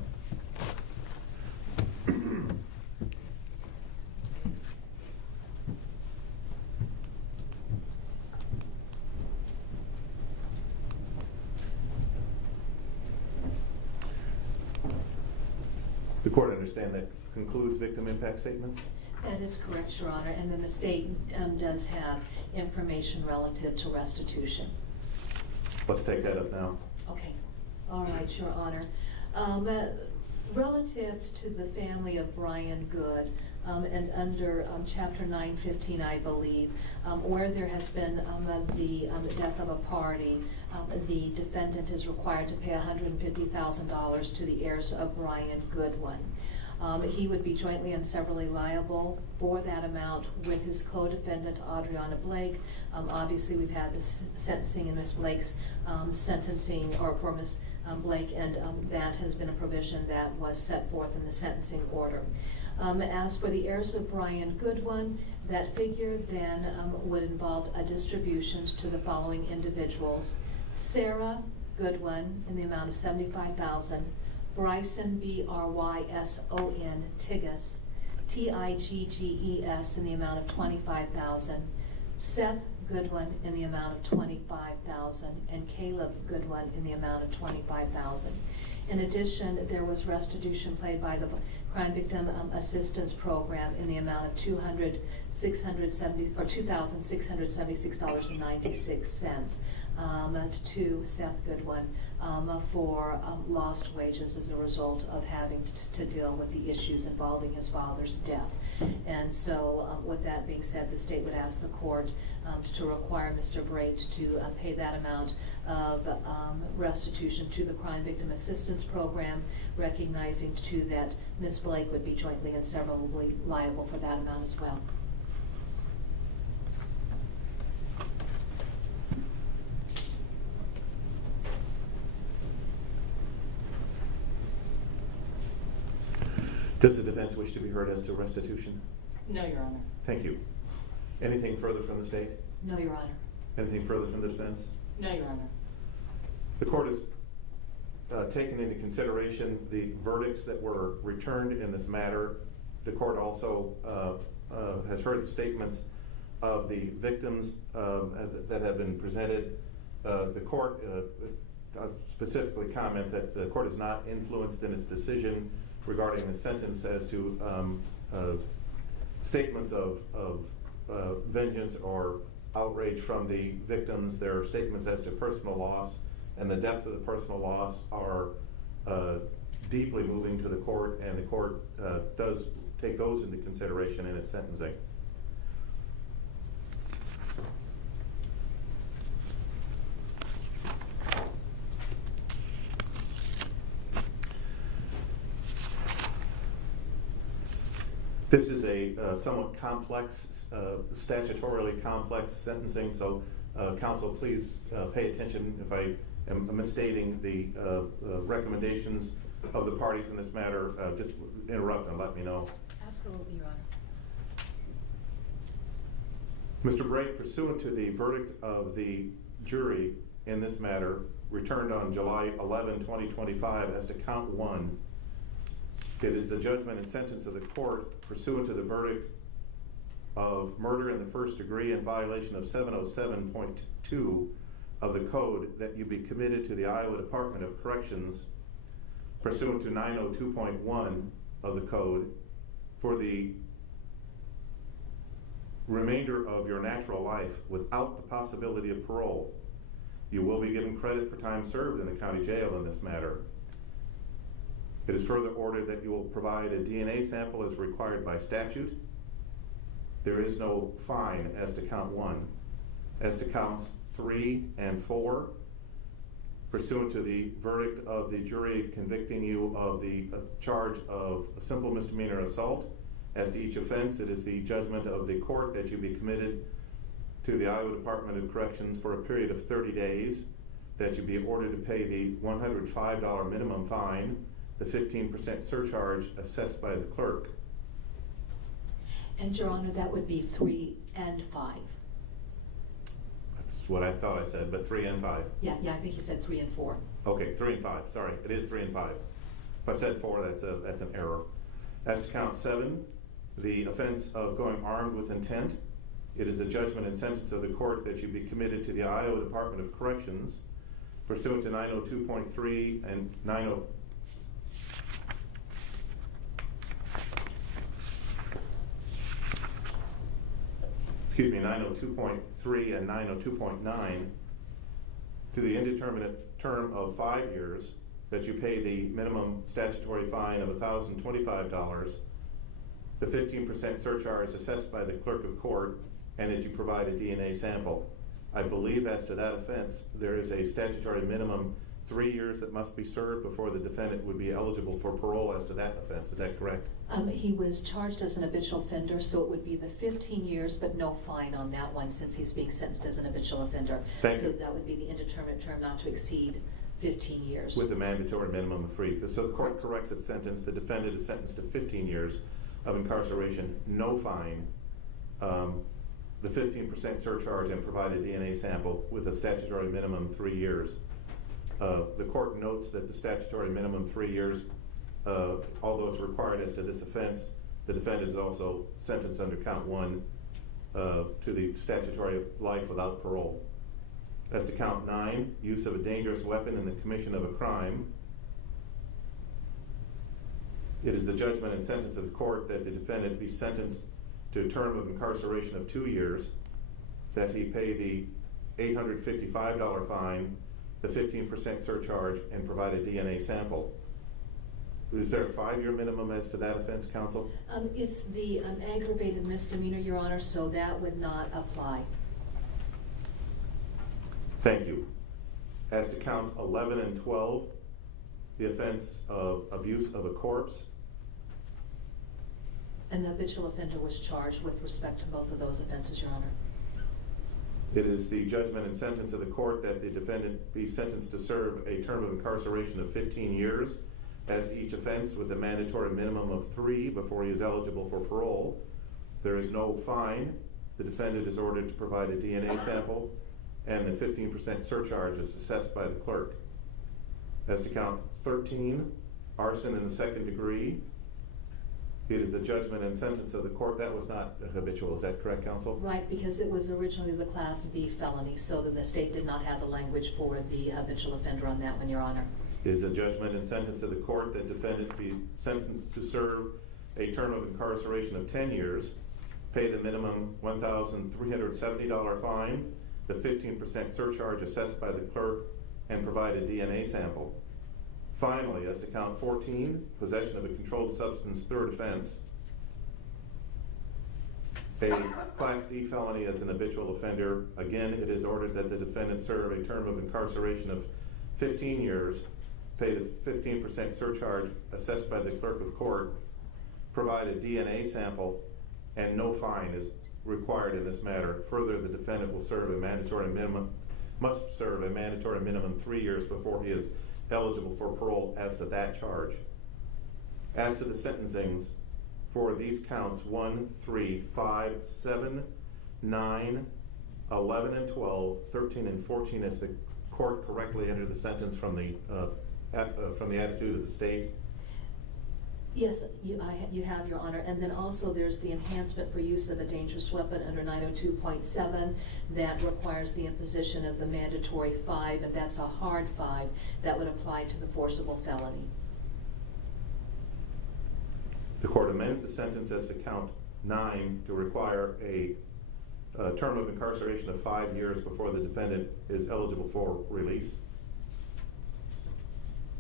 The court understand that concludes victim impact statements? That is correct, Your Honor, and then the state does have information relative to restitution. Let's take that up now. Okay, all right, Your Honor. Relative to the family of Brian Good, and under Chapter 915, I believe, where there has been the death of a party, the defendant is required to pay $150,000 to the heirs of Brian Goodwin. He would be jointly and severally liable for that amount with his co-defendant, Adriana Blake. Obviously, we've had this sentencing in Ms. Blake's sentencing, or for Ms. Blake, and that has been a provision that was set forth in the sentencing order. As for the heirs of Brian Goodwin, that figure then would involve a distribution to the following individuals: Sarah Goodwin in the amount of $75,000, Bryson, B-R-Y-S-O-N, Tigges, T-I-G-G-E-S, in the amount of $25,000, Seth Goodwin in the amount of $25,000, and Caleb Goodwin in the amount of $25,000. In addition, there was restitution paid by the Crime Victim Assistance Program in the amount of $2,676.96 to Seth Goodwin for lost wages as a result of having to deal with the issues involving his father's death. And so with that being said, the state would ask the court to require Mr. Braet to pay that amount of restitution to the Crime Victim Assistance Program, recognizing too that Ms. Blake would be jointly and severally liable for that amount as well. Does the defense wish to be heard as to restitution? No, Your Honor. Thank you. Anything further from the state? No, Your Honor. Anything further from the defense? No, Your Honor. The court has taken into consideration the verdicts that were returned in this matter. The court also has heard the statements of the victims that have been presented. The court specifically comment that the court is not influenced in its decision regarding the sentence as to statements of vengeance or outrage from the victims. There are statements as to personal loss, and the depth of the personal loss are deeply moving to the court, and the court does take those into consideration in its sentencing. This is a somewhat complex, statutorily complex sentencing, so counsel, please pay attention if I am misstating the recommendations of the parties in this matter. Just interrupt and let me know. Absolutely, Your Honor. Mr. Braet, pursuant to the verdict of the jury in this matter, returned on July 11, 2025 as to count 1, it is the judgment and sentence of the court pursuant to the verdict of murder in the first degree in violation of 707.2 of the code that you be committed to the Iowa Department of Corrections pursuant to 902.1 of the code for the remainder of your natural life without the possibility of parole. You will be given credit for time served in the county jail in this matter. It is further ordered that you will provide a DNA sample as required by statute. There is no fine as to count 1. As to counts 3 and 4, pursuant to the verdict of the jury convicting you of the charge of a simple misdemeanor assault, as to each offense, it is the judgment of the court that you be committed to the Iowa Department of Corrections for a period of 30 days, that you be ordered to pay the $105 minimum fine, the 15% surcharge assessed by the clerk. And Your Honor, that would be 3 and 5. That's what I thought I said, but 3 and 5. Yeah, I think you said 3 and 4. Okay, 3 and 5, sorry, it is 3 and 5. If I said 4, that's an error. As to count 7, the offense of going armed with intent, it is a judgment and sentence of the court that you be committed to the Iowa Department of Corrections pursuant to 902.3 and 902.3 and 902.9 to the indeterminate term of 5 years, that you pay the minimum statutory fine of $1,025, the 15% surcharge assessed by the clerk of court, and that you provide a DNA sample. I believe as to that offense, there is a statutory minimum 3 years that must be served before the defendant would be eligible for parole as to that offense. Is that correct? He was charged as an habitual offender, so it would be the 15 years, but no fine on that one since he's being sentenced as an habitual offender. Thank so you. That would be the indeterminate term not to exceed 15 years. With a mandatory minimum of 3. So the court corrects its sentence. The defendant is sentenced to 15 years of incarceration, no fine, the 15% surcharge, and provide a DNA sample with a statutory minimum 3 years. The court notes that the statutory minimum 3 years, although it's required as to this offense, the defendant is also sentenced under count 1 to the statutory life without parole. As to count 9, use of a dangerous weapon in the commission of a crime, it is the judgment and sentence of the court that the defendant be sentenced to a term of incarceration of 2 years, that he pay the $855 fine, the 15% surcharge, and provide a DNA sample. Is there a 5-year minimum as to that offense, counsel? It's the aggravated misdemeanor, Your Honor, so that would not apply. Thank you. As to counts 11 and 12, the offense of abuse of a corpse, And the habitual offender was charged with respect to both of those offenses, Your Honor. it is the judgment and sentence of the court that the defendant be sentenced to serve a term of incarceration of 15 years as to each offense, with a mandatory minimum of 3 before he is eligible for parole. There is no fine. The defendant is ordered to provide a DNA sample, and the 15% surcharge is assessed by the clerk. As to count 13, arson in the 2nd degree, it is the judgment and sentence of the court. That was not habitual, is that correct, counsel? Right, because it was originally the Class B felony, so that the state did not have the language for the habitual offender on that one, Your Honor. It is a judgment and sentence of the court that defendant be sentenced to serve a term of incarceration of 10 years, pay the minimum $1,370 fine, the 15% surcharge assessed by the clerk, and provide a DNA sample. Finally, as to count 14, possession of a controlled substance, 3rd offense, a Class D felony as an habitual offender. Again, it is ordered that the defendant serve a term of incarceration of 15 years, pay the 15% surcharge assessed by the clerk of court, provide a DNA sample, and no fine is required in this matter. Further, the defendant will serve a mandatory minimum, must serve a mandatory minimum 3 years before he is eligible for parole as to that charge. As to the sentencings for these counts 1, 3, 5, 7, 9, 11, and 12, 13, and 14, as the court correctly entered the sentence from the attitude of the state? Yes, you have, Your Honor. And then also there's the enhancement for use of a dangerous weapon under 902.7 that requires the imposition of the mandatory 5, and that's a hard 5 that would apply to the forcible felony. The court amends the sentence as to count 9 to require a term of incarceration of 5 years before the defendant is eligible for release.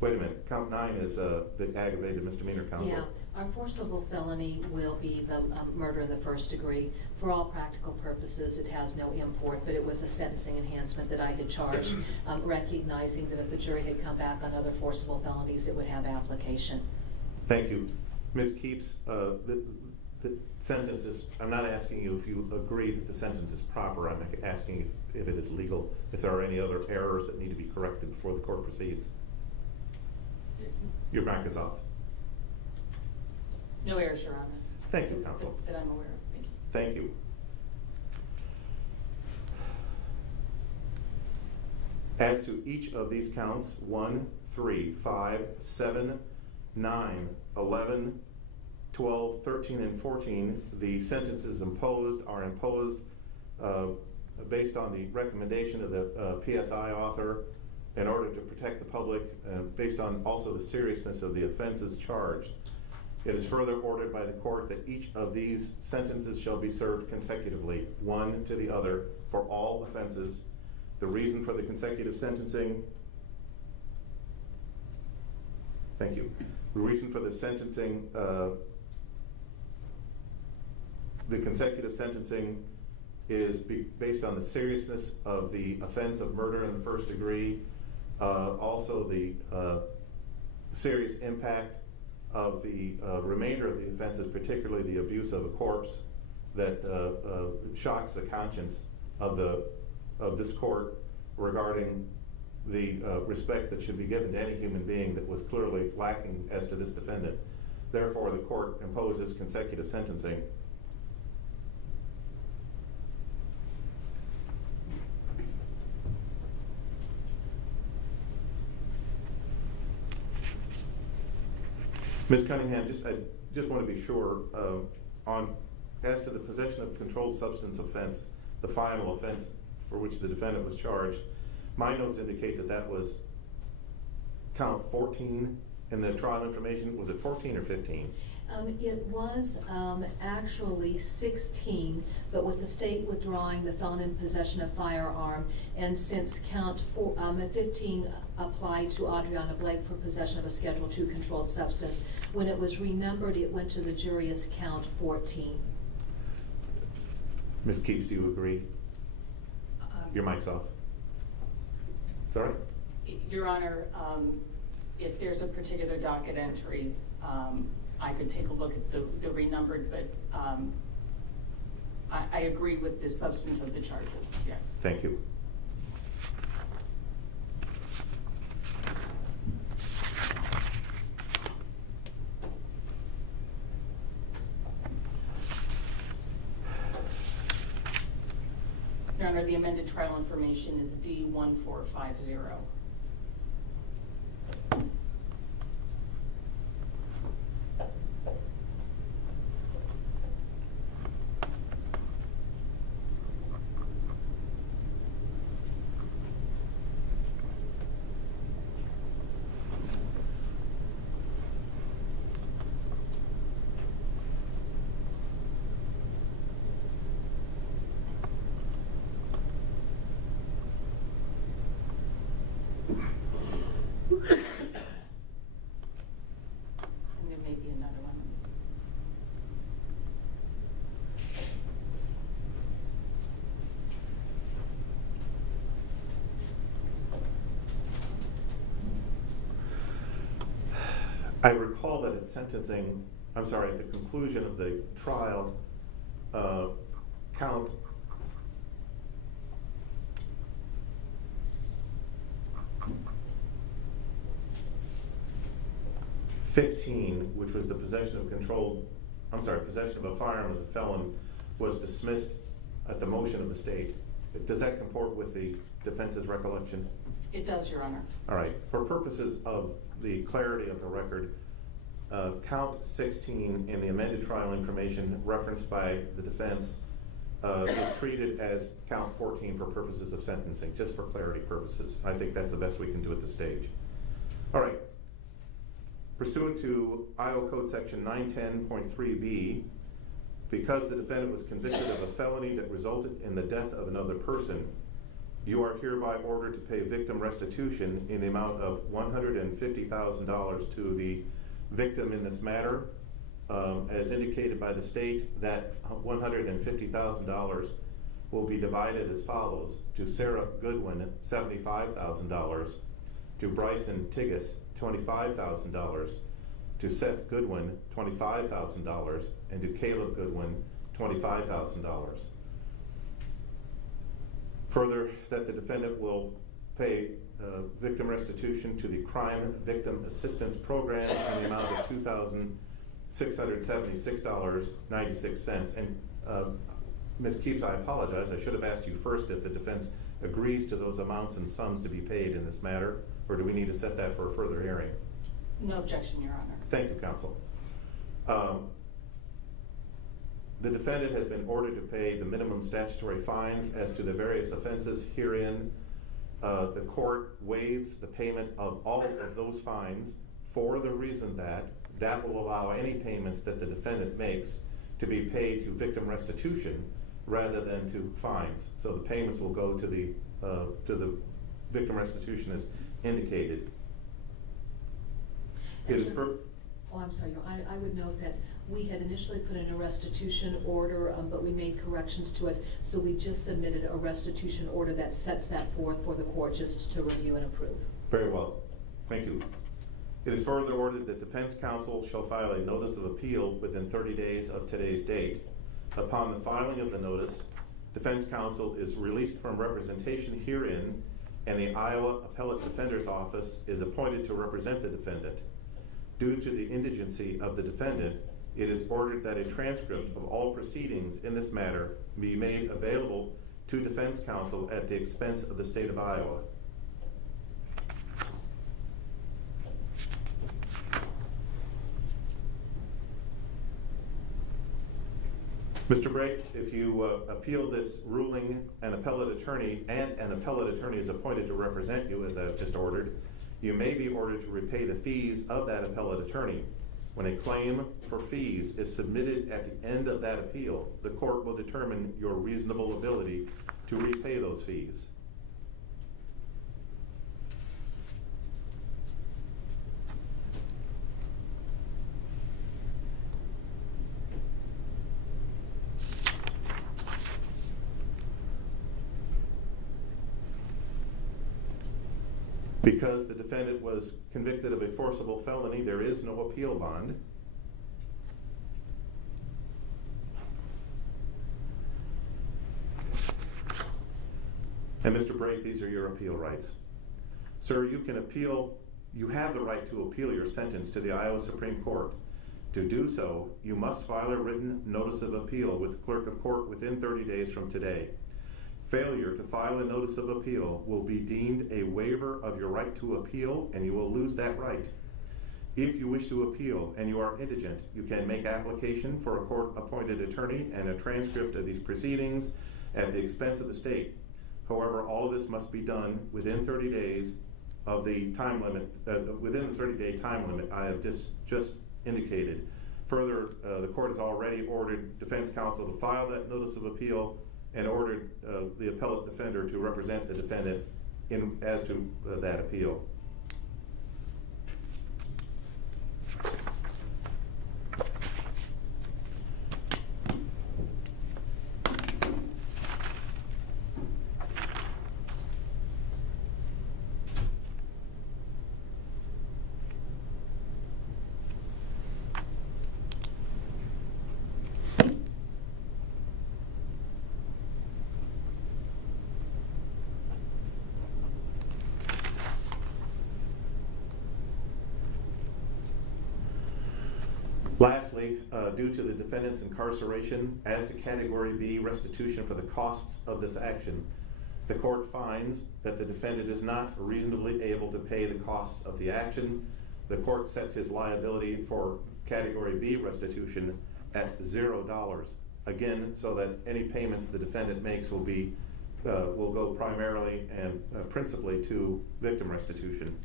Wait a minute, count 9 is the aggravated misdemeanor, counsel. Yeah, our forcible felony will be the murder in the first degree. For all practical purposes, it has no import, but it was a sentencing enhancement that I had charged, recognizing that if the jury had come back on other forcible felonies, it would have application. Thank you. Ms. Keeps, the sentence is, I'm not asking you if you agree that the sentence is proper, I'm asking if it is legal, if there are any other errors that need to be corrected before the court proceeds. Your mic is off. No errors, Your Honor. Thank you, counsel. That I'm aware of. Thank you. Thank you. As to each of these counts, 1, 3, 5, 7, 9, 11, 12, 13, and 14, the sentences are imposed based on the recommendation of the PSI author in order to protect the public, based on also the seriousness of the offenses charged. It is further ordered by the court that each of these sentences shall be served consecutively, one to the other, for all offenses. The reason for the consecutive sentencing, thank you. The reason for the sentencing, the consecutive sentencing is based on the seriousness of the offense of murder in the first degree, also the serious impact of the remainder of the offenses, particularly the abuse of a corpse that shocks the conscience of this court regarding the respect that should be given to any human being that was clearly lacking as to this defendant. Therefore, the court imposes consecutive sentencing. Ms. Cunningham, I just want to be sure as to the possession of controlled substance offense, the final offense for which the defendant was charged. My notes indicate that was count 14 in the trial information. Was it 14 or 15? It was actually 16, but with the state withdrawing the felon in possession of firearm, and since count 15 applied to Adriana Blake for possession of a Schedule II controlled substance, when it was renumbered, it went to the jury as count 14. Ms. Keeps, do you agree? Your mic's off. Sorry? Your Honor, if there's a particular docket entry, I could take a look at the renumbered, but I agree with the substance of the charges, yes. Thank you. Your Honor, the amended trial information is D1450. And there may be another one. I recall that at sentencing, at the conclusion of the trial, count $15, which was the possession of a firearm as a felon, was dismissed at the motion of the state. Does that comport with the defense's recollection? It does, Your Honor. All right. For purposes of the clarity of the record, count 16 in the amended trial information referenced by the defense is treated as count 14 for purposes of sentencing, just for clarity purposes. I think that's the best we can do at this stage. All right. Pursuant to Iowa Code Section 910.3b, because the defendant was convicted of a felony that resulted in the death of another person, You are hereby ordered to pay victim restitution in the amount of $150,000 to the victim in this matter. As indicated by the state, that $150,000 will be divided as follows: to Sarah Goodwin, $75,000, to Bryson Tigas, $25,000, to Seth Goodwin, $25,000, and to Caleb Goodwin, $25,000. Further, that the defendant will pay victim restitution to the Crime Victim Assistance Program in the amount of $2,676.96. And Ms. Keeps, I apologize. I should have asked you first if the defense agrees to those amounts and sums to be paid in this matter, or do we need to set that for a further hearing? No objection, Your Honor. Thank you, counsel. The defendant has been ordered to pay the minimum statutory fines as to the various offenses herein. The court waives the payment of all of those fines for the reason that that will allow any payments that the defendant makes to be paid to victim restitution rather than to fines. So the payments will go to the victim restitution as indicated. It is for. Oh, I'm sorry, I would note that we had initially put in a restitution order, but we made corrections to it, so we just submitted a restitution order that sets that forth for the court just to review and approve. Very well, thank you. It is further ordered that defense counsel shall file a notice of appeal within 30 days of today's date. Upon the filing of the notice, defense counsel is released from representation herein, and the Iowa Appellate Defender's Office is appointed to represent the defendant. Due to the indigency of the defendant, it is ordered that a transcript of all proceedings in this matter be made available to defense counsel at the expense of the state of Iowa. Mr. Braet, if you appeal this ruling, an appellate attorney is appointed to represent you, as I've just ordered, you may be ordered to repay the fees of that appellate attorney. When a claim for fees is submitted at the end of that appeal, the court will determine your reasonable ability to repay those fees. Because the defendant was convicted of a forcible felony, there is no appeal bond. And Mr. Braet, these are your appeal rights. Sir, you have the right to appeal your sentence to the Iowa Supreme Court. To do so, you must file a written notice of appeal with the clerk of court within 30 days from today. Failure to file a notice of appeal will be deemed a waiver of your right to appeal, and you will lose that right. If you wish to appeal and you are indigent, you can make application for a court-appointed attorney and a transcript of these proceedings at the expense of the state. However, all of this must be done within 30 days of the time limit, within the 30-day time limit I have just indicated. Further, the court has already ordered defense counsel to file that notice of appeal and ordered the appellate defender to represent the defendant as to that appeal. Lastly, due to the defendant's incarceration, as to Category B restitution for the costs of this action, the court finds that the defendant is not reasonably able to pay the costs of the action. The court sets his liability for Category B restitution at $0. Again, so that any payments the defendant makes will go primarily and principally to victim restitution.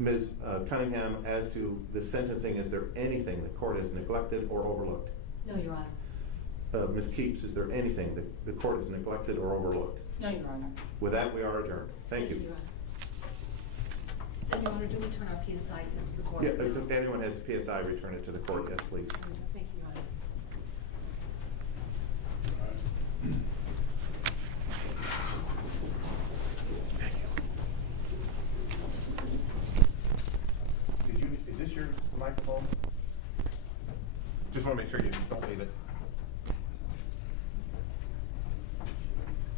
Ms. Cunningham, as to the sentencing, is there anything the court has neglected or overlooked? No, Your Honor. Ms. Keeps, is there anything that the court has neglected or overlooked? No, Your Honor. With that, we are adjourned. Thank you. Your Honor. Then, Your Honor, do we turn our PSIs into the court? Yeah, if anyone has a PSI, return it to the court, yes, please. Thank you, Your Honor. Is this your microphone? Just want to make sure you don't leave it.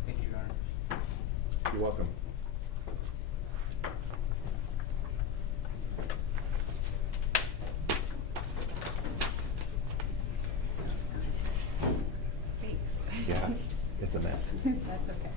Thank you, Your Honor. You're welcome. Thanks. Yeah, it's a mess. That's okay.